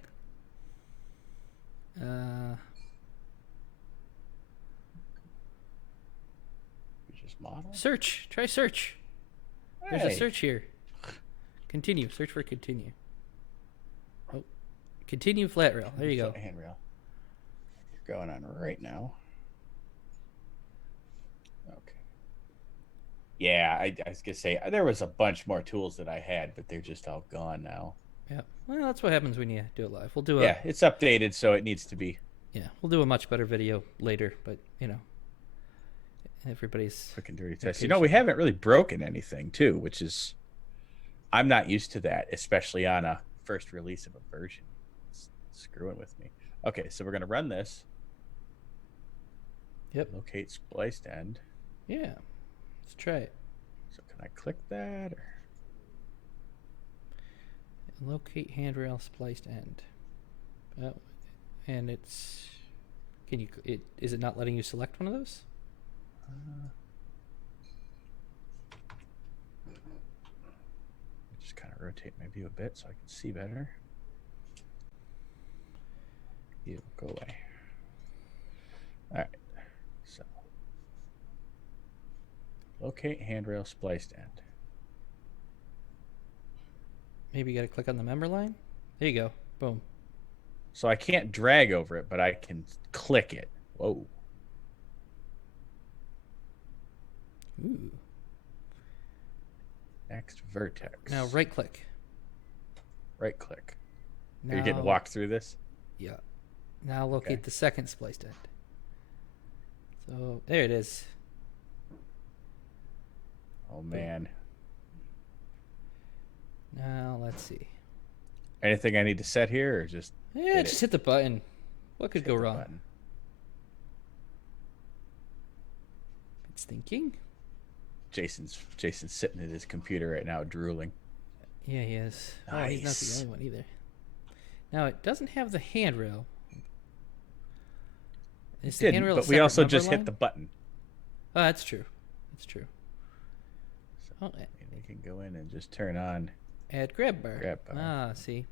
We just model. Search. Try search. There's a search here. Continue. Search for continue. Oh, continue flat rail. There you go. Handrail. You're going on right now. Okay. Yeah, I was gonna say there was a bunch more tools that I had, but they're just all gone now. Yeah. Well, that's what happens when you do it live. We'll do Yeah, it's updated, so it needs to be. Yeah, we'll do a much better video later, but everybody's Quick and dirty test. We haven't really broken anything too, which is I'm not used to that, especially on a first release of a version. It's screwing with me. Okay, so we're gonna run this. Yep. Locate spliced end. Yeah. Let's try it. So can I click that? Or... Locate handrail spliced end. And it's. Can you? Is it not letting you select one of those? Just kind of rotate my view a bit so I can see better. You go away. All right. So locate handrail spliced end. Maybe you got to click on the member line. There you go. Boom. So I can't drag over it, but I can click it. Whoa. Ooh. Next vertex. Now right click. Right click. Now, Are you getting walked through this? Yeah. Now locate the second spliced end. So there it is. Oh man. Now let's see. Anything I need to set here, or just hit the button. What could go wrong? Button. It's thinking. Jason's sitting at his computer right now, drooling. Yeah, he is. Nice. Oh, he's not the only one either. Now it doesn't have the handrail. It didn't, but we also just hit the button. Oh, that's true. That's true. So we can go in and just turn on. Add grab bar. Grab bar. Ah, see.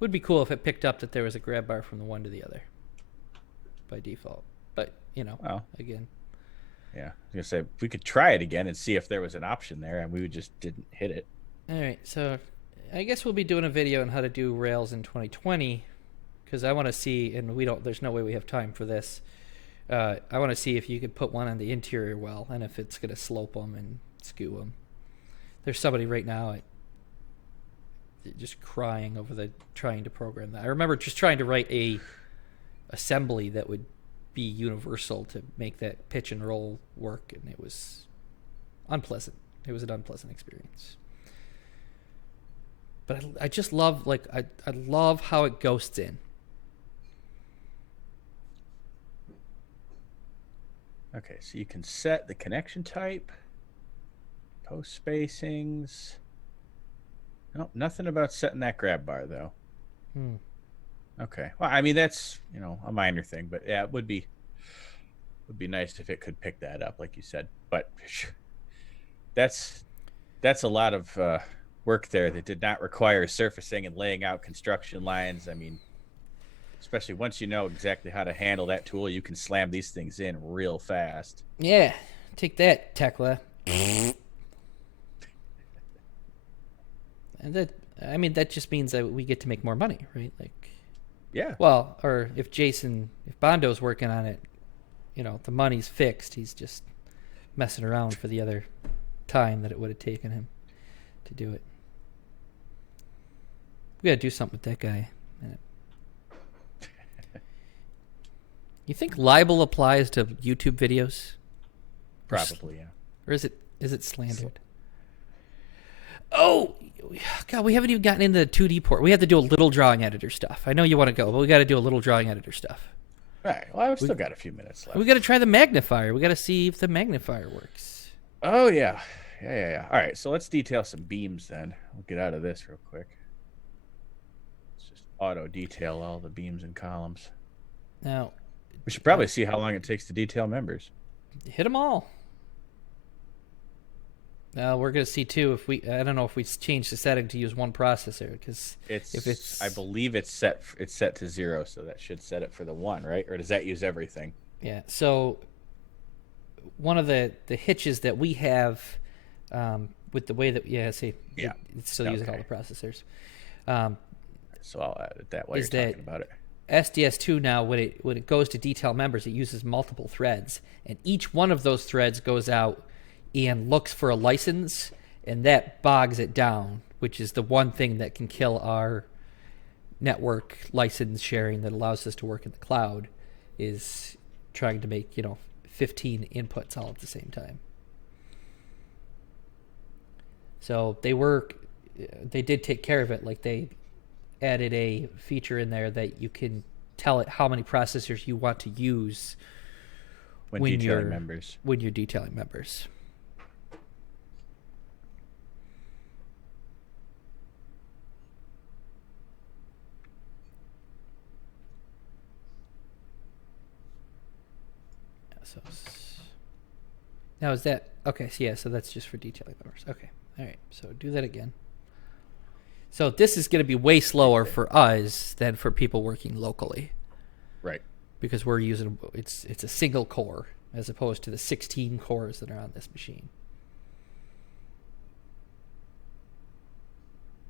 Would be cool if it picked up that there was a grab bar from the one to the other by default. But, again. Yeah, I was going to say, we could try it again and see if there was an option there, and we just didn't hit it. All right, so I guess we'll be doing a video on how to do Rails in 2020, because I want to see, and there's no way we have time for this. I want to see if you could put one on the interior well, and if it's going to slope them and skew them. There's somebody right now just crying over trying to program that. I remember just trying to write a assembly that would be universal to make that pitch and roll work, and it was unpleasant. It was an unpleasant experience. But I just love, I love how it ghosts in. Okay, so you can set the connection type, post spacings. Nope, nothing about setting that grab bar though. Okay, well, I mean that's a minor thing, but yeah, it would be nice if it could pick that up, like you said. But that's a lot of work there that did not require surfacing and laying out construction lines. I mean, especially once you know exactly how to handle that tool, you can slam these things in real fast. Yeah, take that, Tekla. And that just means that we get to make more money, right? Yeah. Well, or if Bondo's working on it, the money's fixed. He's just messing around for the other time that it would have taken him to do it. We gotta do something with that guy. You think libel applies to YouTube videos? Probably, yeah. Or is it slandered? Oh, God, we haven't even gotten into the 2D port. We have to do a little drawing editor stuff. I know you want to go, but we got to do a little drawing editor stuff. All right. Well, I've still got a few minutes left. We got to try the magnifier. We got to see if the magnifier works. Oh, yeah. Yeah. All right. So let's detail some beams then. We'll get out of this real quick. Let's just auto detail all the beams and columns. Now, we should probably see how long it takes to detail members. Hit them all. We're going to see too if I don't know if we change the setting to use one processor, because I believe it's set to 0, so that should set it for the 1, right? Or does that use everything? Yeah. So one of the hitches that we have with the way that it's still using all the processors. So I'll add it that way. Is you're that talking about it. SDS2 now, when it goes to detail members, it uses multiple threads, and each one of those threads goes out and looks for a license, and that bogs it down, which is the one thing that can kill our network license sharing that allows us to work in the cloud, is trying to make 15 inputs all at the same time. So they did take care of it. Like, they added a feature in there that you can tell it how many processors you want to use when you're detailing members. So now is that okay? So so that's just for detailing members. Okay, all right. So do that again. So this is going to be way slower for us than for people working locally, right? Because we're using it's a single core as opposed to the 16 cores that are on this machine.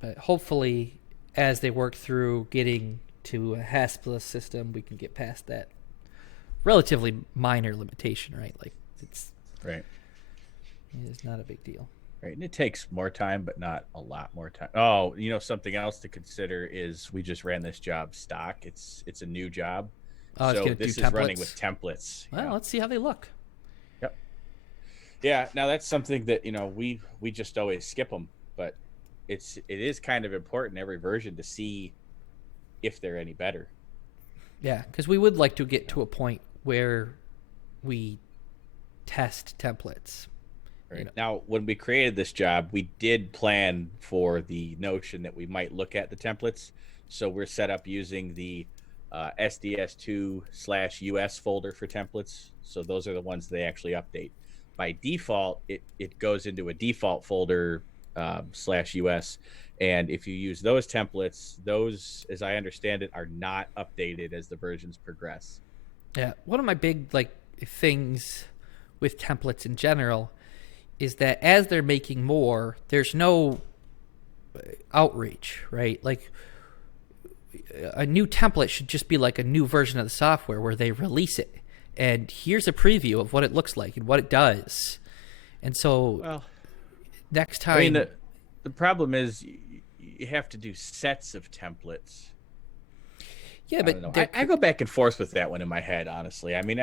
But hopefully, as they work through getting to a Hasp+ system, we can get past that relatively minor limitation, right? Like, it's right. It's not a big deal. Right, and it takes more time, but not a lot more time. Oh, something else to consider is we just ran this job stock. It's a new job, so this is running with templates. Well, let's see how they look. Yep. Yeah. Now that's something that we just always skip them, but it is kind of important every version to see if they're any better. Yeah, because we would like to get to a point where we test templates. Right. Now, when we created this job, we did plan for the notion that we might look at the templates. So we're set up using the SDS2/US folder for templates. So those are the ones they actually update. By default, it goes into a default folder /US. And if you use those templates, those, as I understand it, are not updated as the versions progress. Yeah. One of my big things with templates in general is that as they're making more, there's no outreach, right? Like, a new template should just be like a new version of the software where they release it, and here's a preview of what it looks like and what it does. And so next time, I mean, the problem is you have to do sets of templates. Yeah, but I go back and forth with that one in my head, honestly. I mean,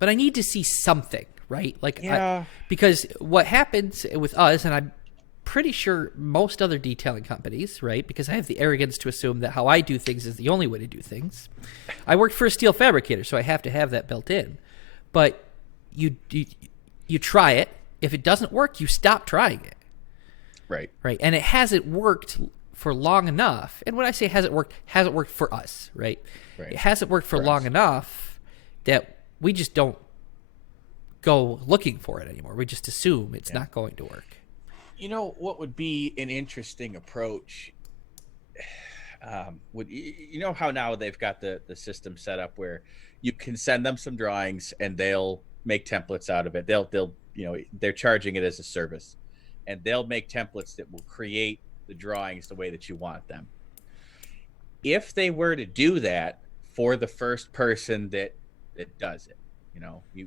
but I need to see something, right? Like, yeah. Because what happens with us, and I'm pretty sure most other detailing companies, right? Because I have the arrogance to assume that how I do things is the only way to do things. I work for a steel fabricator, so I have to have that built in. But you try it. If it doesn't work, you stop trying it. Right. Right. And it hasn't worked for long enough. And when I say hasn't worked for us, right? It hasn't worked for long enough that we just don't go looking for it anymore. We just assume it's not going to work. What would be an interesting approach? How now they've got the system set up where you can send them some drawings and they'll make templates out of it. They're charging it as a service, and they'll make templates that will create the drawings the way that you want them. If they were to do that for the first person that does it,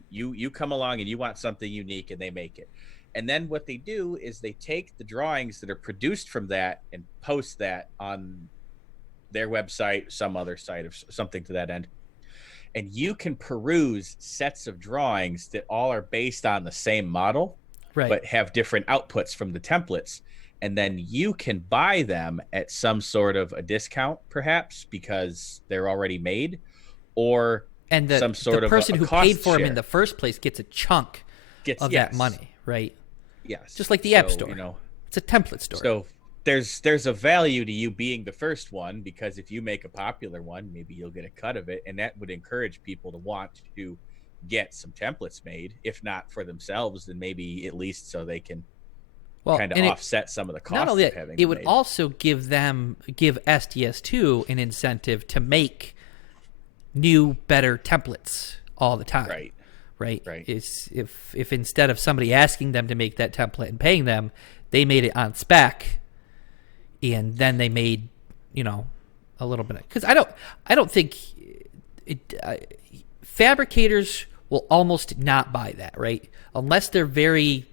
you come along and you want something unique and they make it. And then what they do is they take the drawings that are produced from that and post that on their website, some other site, or something to that end. And you can peruse sets of drawings that all are based on the same model. Right. but have different outputs from the templates. And then you can buy them at some sort of a discount, perhaps because they're already made, or And some the sort of person a who paid cost for them in share. the first place gets a chunk Gets of that yes, money, right? yes. Just like the App So, Store. It's a template store. so there's a value to you being the first one, because if you make a popular one, maybe you'll get a cut of it, and that would encourage people to want to get some templates made, if not for themselves, then maybe at least so they can well, kind of and offset some of the not costs only of that, having it them would made. also give SDS2 an incentive to make new, better templates all the time. Right. Is if instead of somebody asking them to make that template and paying them, they made it on spec, and then they made, a little bit, because I don't think fabricators will almost not buy that, right? Unless they're very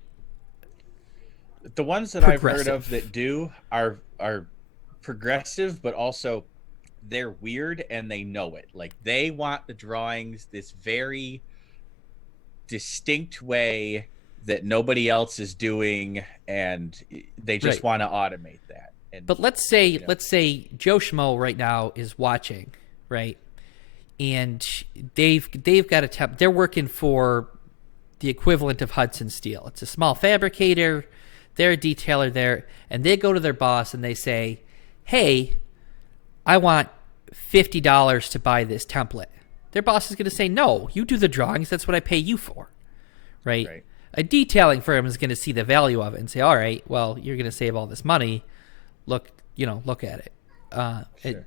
The ones that I've heard progressive. of that do are progressive, but also they're weird and they know it. Like, they want the drawings this very distinct way that nobody else is doing, and they just Right. want to automate that. And But let's say Joe Schmo right now is watching, right? And they've got a they're working for the equivalent of Hudson Steel. It's a small fabricator. They're a detailer there, and they go to their boss and they say, "Hey, I want $50 to buy this template." Their boss is going to say, "No, you do the drawings. That's what I pay you for." Right? A detailing firm is going to see the value of it and say, "All right, well, you're going to save all this money. Look at it." Sure.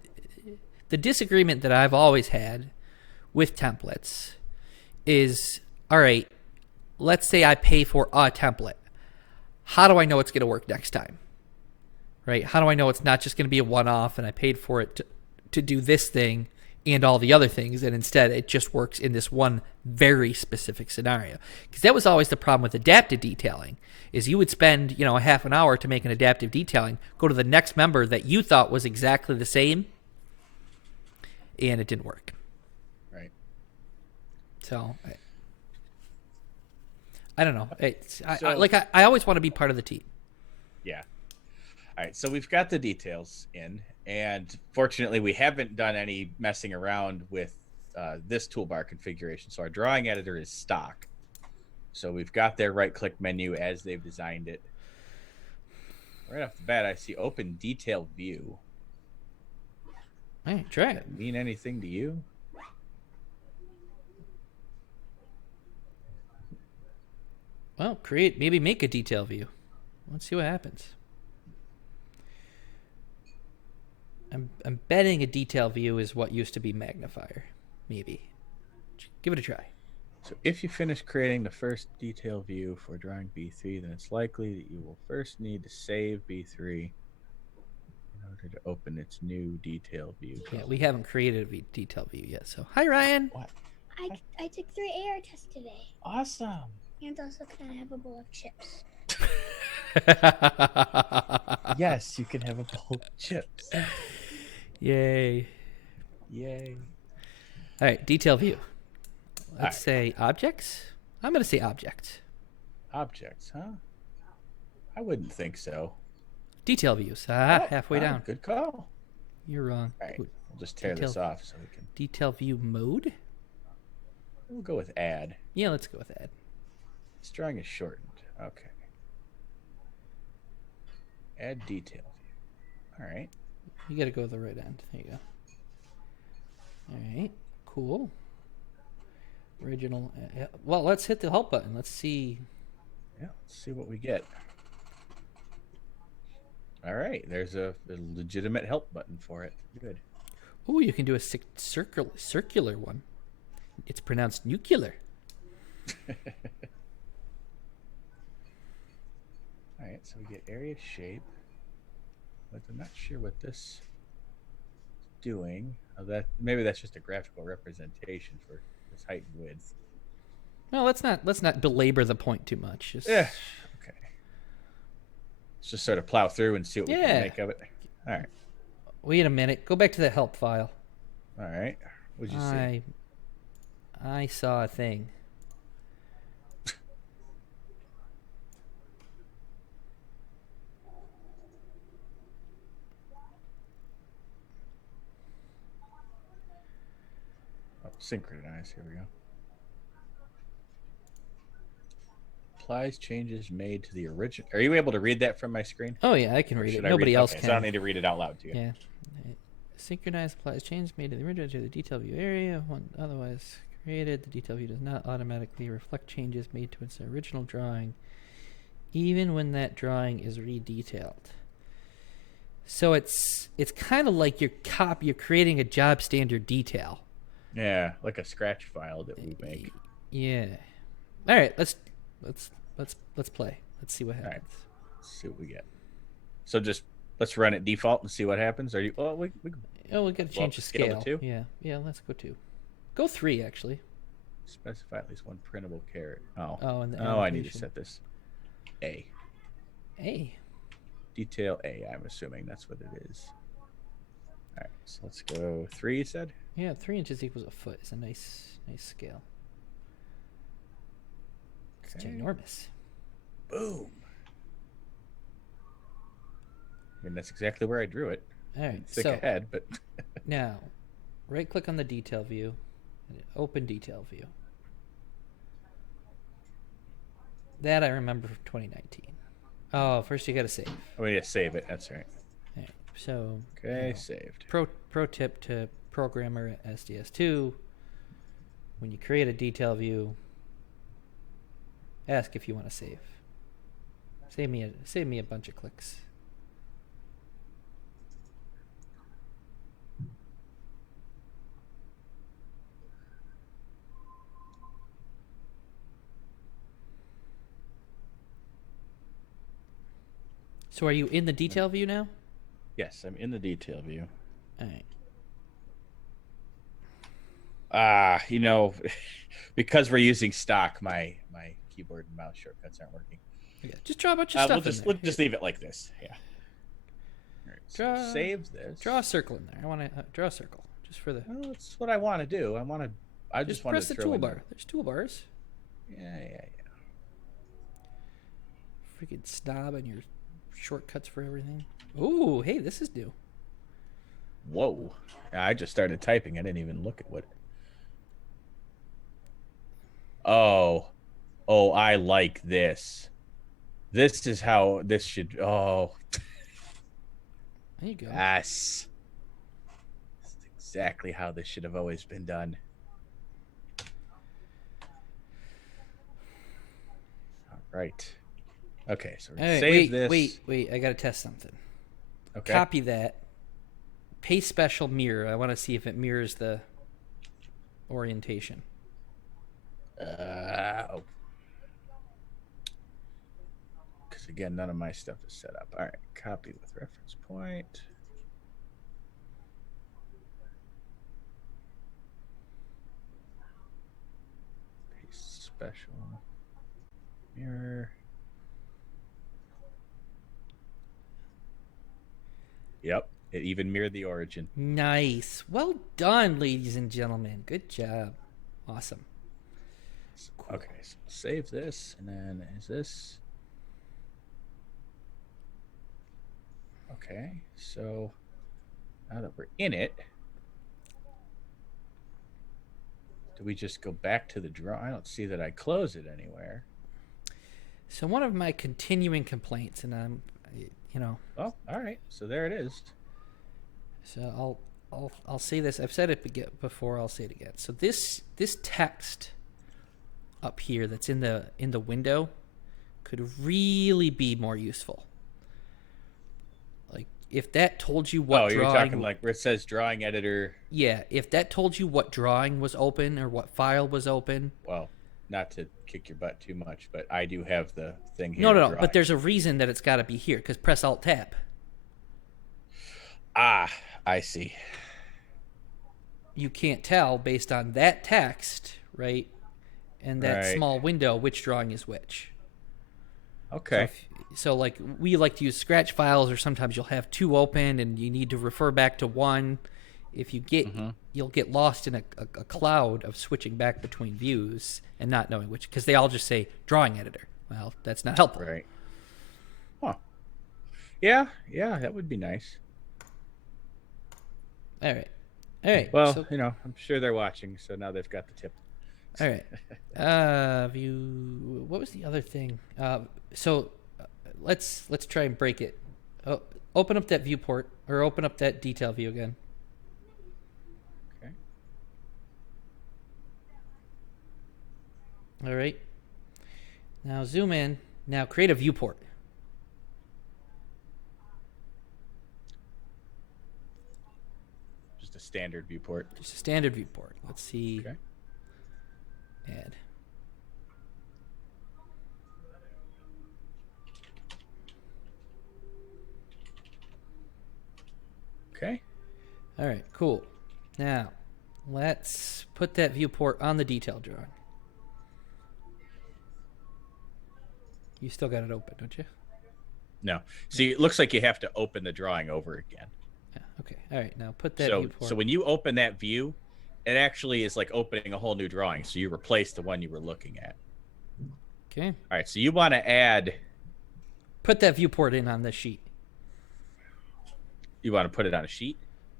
The disagreement that I've always had with templates is, all right, let's say I pay for a template. How do I know it's going to work next time? Right? How do I know it's not just going to be a one-off and I paid for it to do this thing and all the other things, and instead it just works in this one very specific scenario? Because that was always the problem with adaptive detailing, is you would spend, a half an hour to make an adaptive detailing, go to the next member that you thought was exactly the same, and it didn't work. Right. So I don't know. I always want to be part of the team. Yeah. All right, so we've got the details in, and fortunately we haven't done any messing around with this toolbar configuration. So our drawing editor is stock. So we've got their right-click menu as they've designed it. Right off the bat, I see open detail view. All right, try Does it. that mean anything to you? Well, maybe make a detail view. Let's see what happens. I'm betting a detail view is what used to be magnifier. Maybe. Give it a try. So if you finish creating the first detail view for drawing B3, then it's likely that you will first need to save B3 in order to open its new detail view. Yeah, we haven't created a detail view yet. So, hi, Ryan. What? I took 3 AR tests today. Awesome. And also, can I have a bowl of chips? Yes, you can have a bowl of chips. Yay. Yay. All right, detail view. Let's right. say objects. I'm going to say objects. Objects, huh? I wouldn't think so. Detail views. Oh, Halfway down. Good call. You're wrong. All right, we'll just tear this off so we can. Detail view mode? We'll go with add. Yeah, let's go with that. This drawing is shortened. Okay. Add detail view. All right. You got to go to the right end. There you go. All right. Cool. Original. Well, let's hit the help button. Let's see. Yeah, let's see what we get. All right. There's a legitimate help button for it. Good. Oh, you can do a circular one. It's pronounced nuclear. All right, so we get area shape, but I'm not sure what this is doing. Maybe that's just a graphical representation for this height and width. Well, let's not belabor the point too much. Yeah. Okay. Let's just sort of plow through and see what we can make of it. All right. Wait a minute. Go back to the help file. All right. What'd you see? I saw a thing. synchronize. Here we go. Applies changes made to the original. Are you able to read that from my screen? Oh yeah, I can Or read it. should I Nobody else okay, can. So I don't need to read it out loud to you. Yeah. Synchronize applies changes made to the original to the detail view area. When otherwise created, the detail view does not automatically reflect changes made to its original drawing, even when that drawing is redetailed. So it's kind of like you're creating a job standard detail. Yeah, like a scratch file that we make. Yeah. All right, let's play. Let's see what All right. happens. Let's see what we get. So just let's run it default and see what happens. Are you? Oh, we Oh, we got to Well, change the scale to scale. 2? Yeah. Let's go 2. Go 3 actually. specify at least one printable character. Oh, Oh, and the I need to annotation. set this A. Hey. Detail A. I'm assuming that's what it is. All right, so let's go 3. You said. Yeah, 3 inches equals a foot. It's a nice scale. It's Okay. ginormous. Boom. I mean, that's exactly where I drew it. All right, Think so ahead, but now, right-click on the detail view, and open detail view. That I remember from 2019. Oh, first you got to save. oh yeah, save it. That's right. All right, so Okay, you know, saved. pro tip to programmer at SDS2: when you create a detail view, ask if you want to save. Save me a bunch of clicks. So are you in the detail view now? Yes, I'm in the detail view. All right. Because we're using stock, my keyboard and mouse shortcuts aren't working. Yeah, just draw a bunch of stuff We'll in there. just leave it like this. Yeah. All right, so Draw- save this. Draw a circle in there. I want to draw a circle just for the. Well, that's what I want to do. I just want press to the throw in toolbar. There's toolbars. Yeah. Freaking snob on your shortcuts for everything. Ooh, hey, this is new. Whoa. I just started typing. I didn't even look at what. Oh, I like this. This is how this should. Oh, There you go. yes. This is exactly how this should have always been done. All right. Okay, so we're All gonna right, save this. wait. I got to test something. Okay. Copy that. Paste special mirror. I want to see if it mirrors the orientation. Oh. Because again, none of my stuff is set up. All right, copy with reference point. Paste special mirror. Yep, it even mirrored the origin. Nice. Well done, ladies and gentlemen. Good job. Awesome. Okay, so save this, and then is this? Okay, so now that we're in it, do we just go back to the draw? I don't see that I close it anywhere. So one of my continuing complaints, and Oh, all right. So there it is. so I'll say this. I've said it before. I'll say it again. So this text up here that's in the window could really be more useful. Like if that told you what You're drawing, talking like where it says drawing editor. yeah, if that told you what drawing was open or what file was open. Well, not to kick your butt too much, but I do have the thing here. No. drawing. But there's a reason that it's got to be here because press Alt Tab. Ah, I see. You can't tell based on that text, right? And that Right. small window which drawing is which. Okay. So like we like to use scratch files, or sometimes you'll have 2 open and you need to refer back to one. If you get, you'll get lost in a cloud of switching back between views and not knowing which, because they all just say drawing editor. Well, that's not helpful. Right. Huh. Yeah, that would be nice. All right. All right. Well, So, I'm sure they're watching, so now they've got the tip. all right. View. What was the other thing? So, let's try and break it. Oh, open up that viewport, or open up that detail view again. Okay. All right. Now zoom in. Now create a viewport. Just a standard viewport. Just a standard viewport. Let's see. Okay. Add. Okay. All right, cool. Now, let's put that viewport on the detail drawing. You still got it open, don't you? No. See, it looks like you have to open the drawing over again. Yeah. Okay. All right. Now put that So, viewport. so when you open that view, it actually is like opening a whole new drawing. So you replace the one you were looking at. Okay. All right. So you want to add. Put that viewport in on this sheet. You want to put it on a sheet?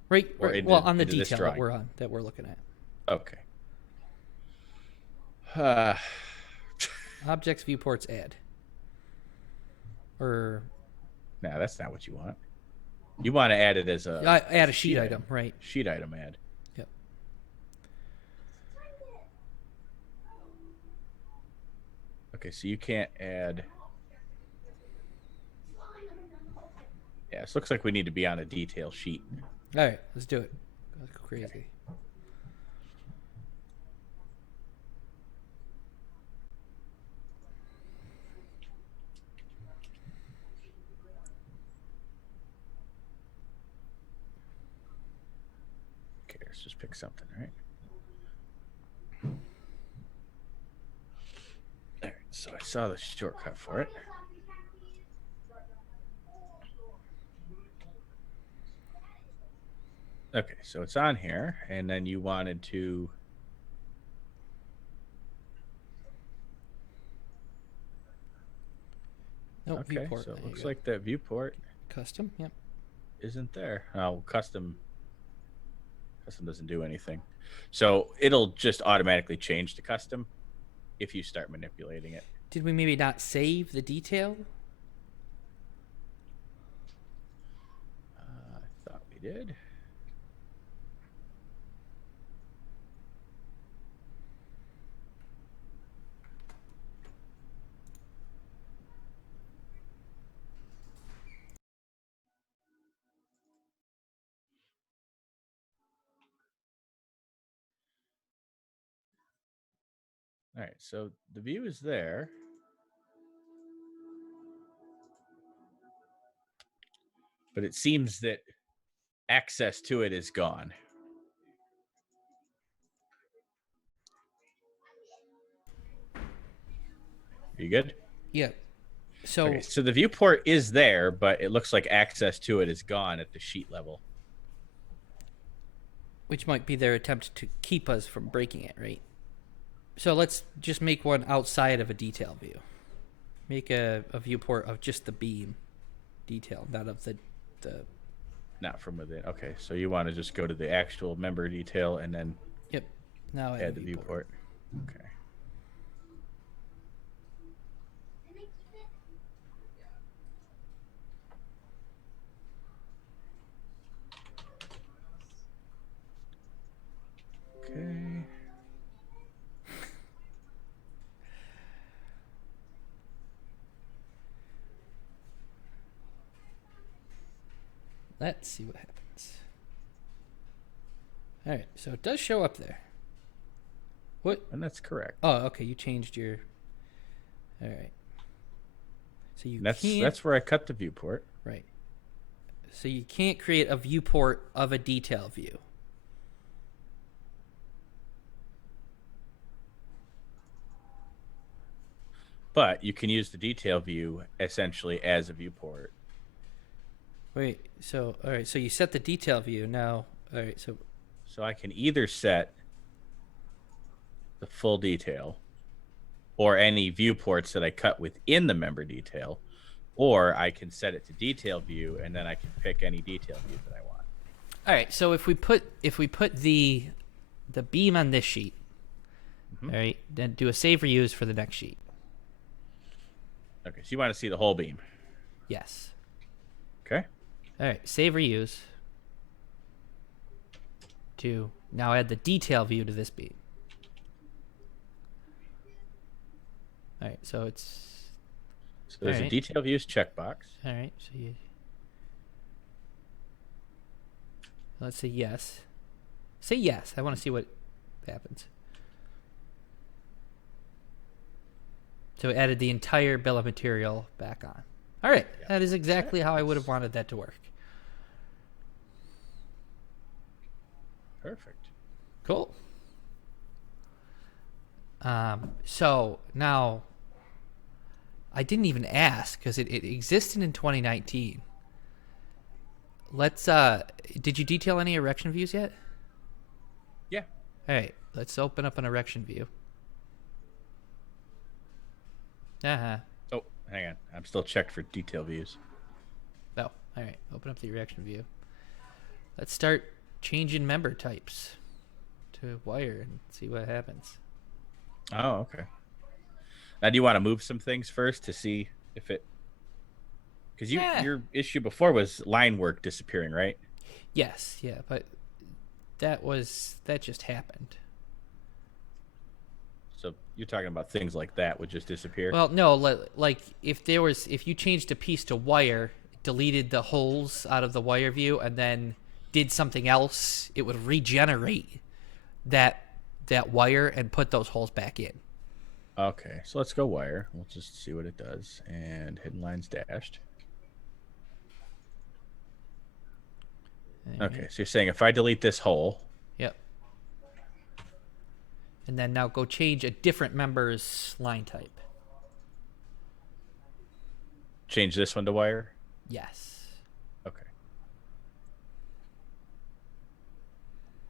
Right. Or right into- well, on the into this detail drawing? that we're looking at. Okay. Objects, viewports, add. Or No, that's not what you want. You want to add it as a add a sheet item, right? Sheet item add. Yep. Okay, so you can't add. Yeah, it looks like we need to be on a detail sheet. All right, let's do it. Let's go crazy. Okay. Okay, let's just pick something, right? All right, so I saw the shortcut for it. Okay, so it's on here, and then you wanted to. Nope, Okay, viewport. so it There you looks go. like that viewport Custom. Yep. isn't there. Oh, custom doesn't do anything. So it'll just automatically change to custom if you start manipulating it. Did we maybe not save the detail? I thought we did. All right, so the view is there. But it seems that access to it is gone. Are you good? Yeah. So Okay, so the viewport is there, but it looks like access to it is gone at the sheet level. which might be their attempt to keep us from breaking it, right? So let's just make one outside of a detail view. Make a viewport of just the beam detail, not of the Not from within. Okay, so you want to just go to the actual member detail and then Yep. Now I add the viewport. Okay. Okay. Let's see what happens. All right, so it does show up there. What? And that's correct. Oh, okay. You changed your. All right. So you And that's can't. that's where I cut the viewport. Right. So you can't create a viewport of a detail view. But you can use the detail view essentially as a viewport. Wait. So all right. So you set the detail view now. All right. So I can either set the full detail or any viewports that I cut within the member detail, or I can set it to detail view and then I can pick any detail view that I want. All right. So if we put the beam on this sheet, Mhm. all right, then do a save reuse for the next sheet. Okay, so you want to see the whole beam. Yes. Okay. All right. Save reuse. To now add the detail view to this beam. All right. So it's So there's a Alright. detail views checkbox. all right. So let's say yes. Say yes. I want to see what happens. So it added the entire bill of material back on. All right. Yeah. That is exactly how I would have wanted that to work. Perfect. Cool. So now I didn't even ask because it existed in 2019. Let's did you detail any erection views yet? Yeah. All right, let's open up an erection view. Uh-huh. Oh, hang on. I'm still checked for detail views. Oh, all right. Open up the erection view. Let's start changing member types to wire and see what happens. Oh, okay. Now, do you want to move some things first to see if it? Because Yeah. your issue before was line work disappearing, right? Yes, yeah, but that just happened. So you're talking about things like that would just disappear. Well, no, like if you changed a piece to wire, deleted the holes out of the wire view, and then did something else, it would regenerate that wire and put those holes back in. Okay, so let's go wire. We'll just see what it does. And hidden lines dashed. Okay, so you're saying if I delete this hole, Yep. And then now go change a different member's line type. change this one to wire? Yes. Okay.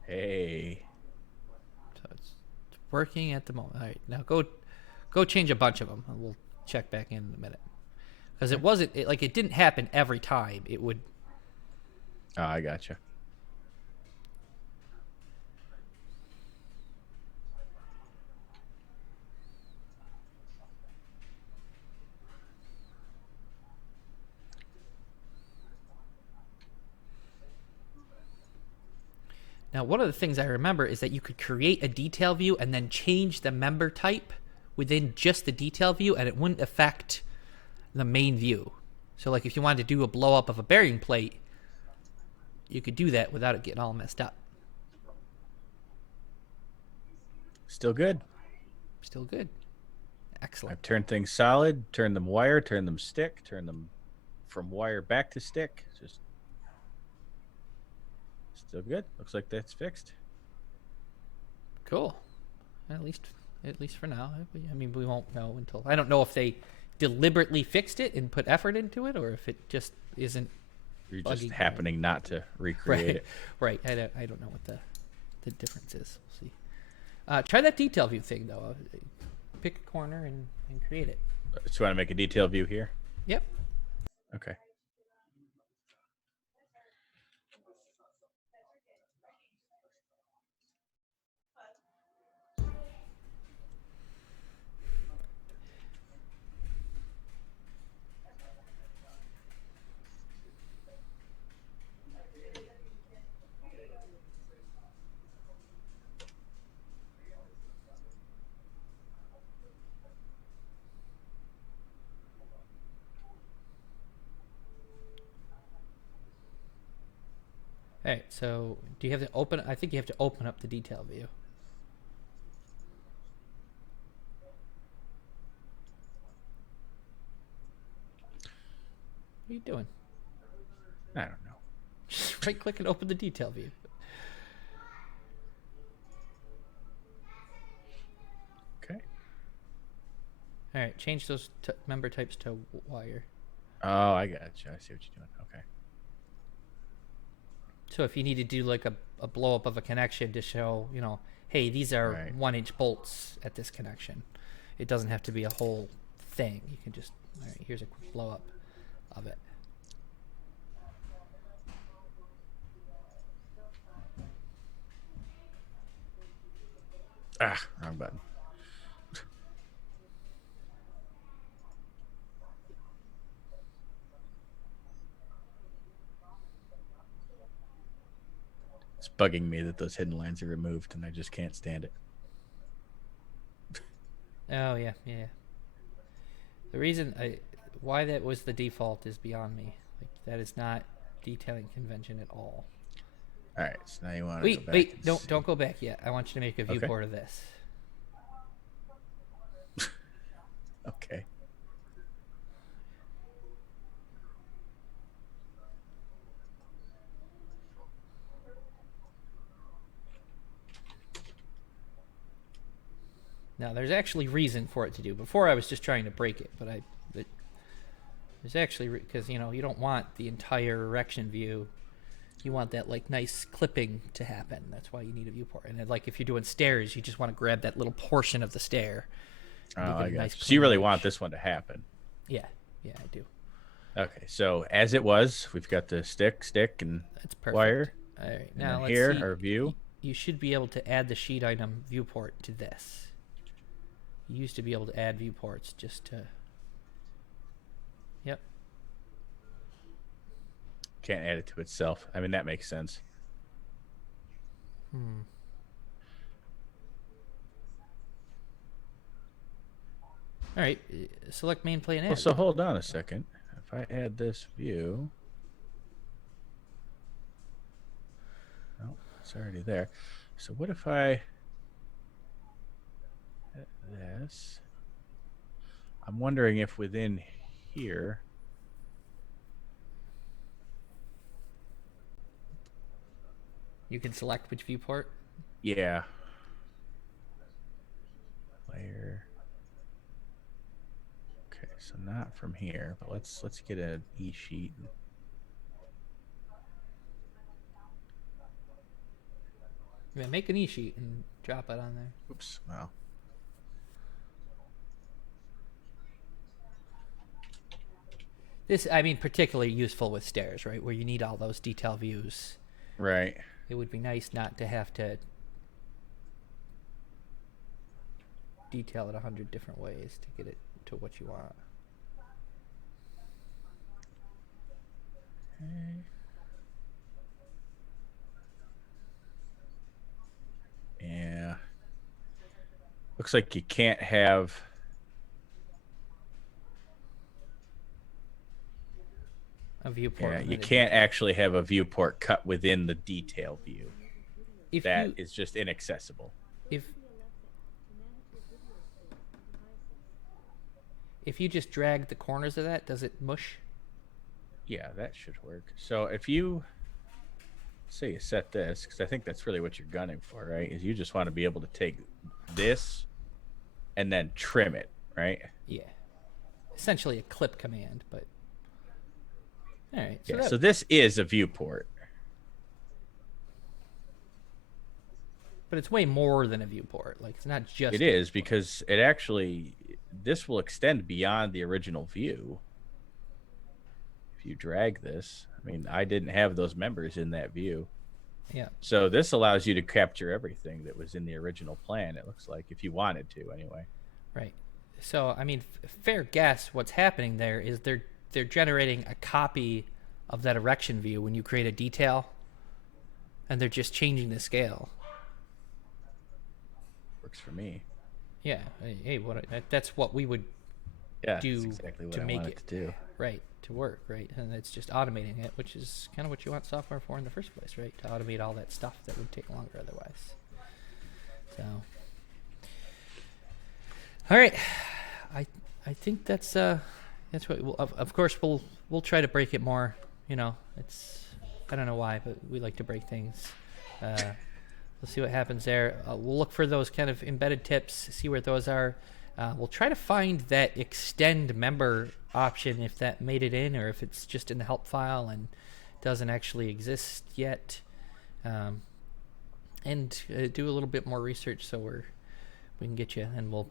Hey. So it's working at the moment. All right, now go change a bunch of them, and we'll check back in a minute. Because it didn't happen every time. It would. Oh, I gotcha. Now, one of the things I remember is that you could create a detail view and then change the member type within just the detail view, and it wouldn't affect the main view. So, like, if you wanted to do a blow up of a bearing plate, you could do that without it getting all messed up. Still good. Still good. Excellent. I've turned things solid, turned them wire, turned them stick, turned them from wire back to stick. Just still good. Looks like that's fixed. Cool. At least for now. I mean, we won't know until I don't know if they deliberately fixed it and put effort into it, or if it just isn't. You're just bugging, happening not to recreate right. it. Right. I don't know what the difference is. We'll see. Try that detail view thing though. Pick a corner and create it. So you want to make a detail view here? Yep. Okay. All right. So do you have to open? I think you have to open up the detail view. What are you doing? I don't know. Just right click and open the detail view. Okay. All right, change those member types to wire. Oh, I gotcha. I see what you're doing. Okay. So if you need to do like a blow up of a connection to show, hey, these are Right. 1-inch bolts at this connection. It doesn't have to be a whole thing. You can just, all right, here's a quick blow up of it. Ah, wrong button. It's bugging me that those hidden lines are removed, and I just can't stand it. Oh yeah. The reason why that was the default is beyond me. Like that is not detailing convention at all. All right, so now you want to go back. Wait, don't go back yet. I want you to make a viewport of this. Okay. Now, there's actually reason for it to do. Before, I was just trying to break it, but there's actually because you don't want the entire erection view. You want that like nice clipping to happen. That's why you need a viewport. And like if you're doing stairs, you just want to grab that little portion of the stair. Oh, I got nice you. So you really edge. want this one to happen? Yeah, I do. Okay, so as it was, we've got the stick, and That's perfect. wire. All right, And now then let's here, see. our view. You should be able to add the sheet item viewport to this. You used to be able to add viewports just to. Yep. Can't add it to itself. I mean, that makes sense. All right, select main play and add. Well, so hold on a second. If I add this view, oh, it's already there. So what if I add this? I'm wondering if within here. You can select which viewport. Yeah. Layer. Okay, so not from here, but let's get an E sheet. Yeah, make an E sheet and drop it on there. Oops. Well. This, I mean, particularly useful with stairs, right, where you need all those detail views. Right. It would be nice not to have to detail it 100 different ways to get it to what you want. Okay. Yeah. Looks like you can't have. A viewport. Yeah, you within a can't detail. actually have a viewport cut within the detail view. If That you, is just inaccessible. If you just drag the corners of that, does it mush? Yeah, that should work. So if you say you set this, because I think that's really what you're gunning for, right? Is you just want to be able to take this and then trim it, right? Yeah. Essentially a clip command, but all right. So, Yeah. that, So this is a viewport. but it's way more than a viewport. Like it's not just. It is because it actually this will extend beyond the original view. If you drag this, I mean, I didn't have those members in that view. Yeah. So this allows you to capture everything that was in the original plan. It looks like if you wanted to, anyway. Right. So I mean, fair guess. What's happening there is they're generating a copy of that erection view when you create a detail, and they're just changing the scale. Works for me. Yeah. Hey, that's what we would Yeah, do that's exactly what to I make want it to do. right to work, right? And it's just automating it, which is kind of what you want software for in the first place, right? To automate all that stuff that would take longer otherwise. So, all right, I think that's what. Of course, we'll try to break it more. It's I don't know why, but we like to break things. We'll see what happens there. We'll look for those kind of embedded tips, see where those are. We'll try to find that extend member option if that made it in or if it's just in the help file and doesn't actually exist yet. And do a little bit more research so we can get you and we'll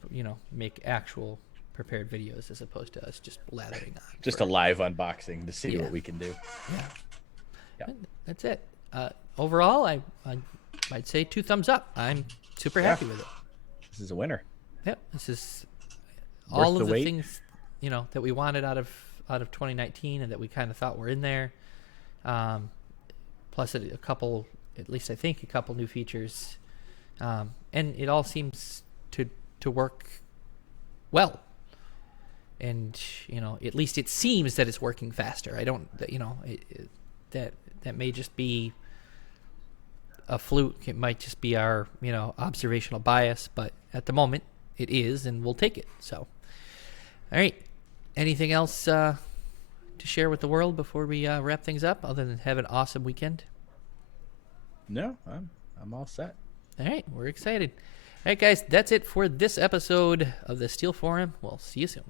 make actual prepared videos as opposed to us just blathering on. Just a live unboxing to see Yeah. what we can do. Yeah. That's it. Overall, I'd say 2 thumbs up. I'm super happy with it. This is a winner. Yep, this is Worth all the of the wait. things that we wanted out of 2019 and that we kind of thought were in there. Plus a couple, at least I think, a couple new features, and it all seems to work well. And at least it seems that it's working faster. I don't, that may just be a fluke. It might just be our observational bias, but at the moment it is, and we'll take it. So, all right. Anything else to share with the world before we wrap things up, other than have an awesome weekend? No, I'm all set. All right, we're excited. All right, guys, that's it for this episode of the Steel Forum. We'll see you soon.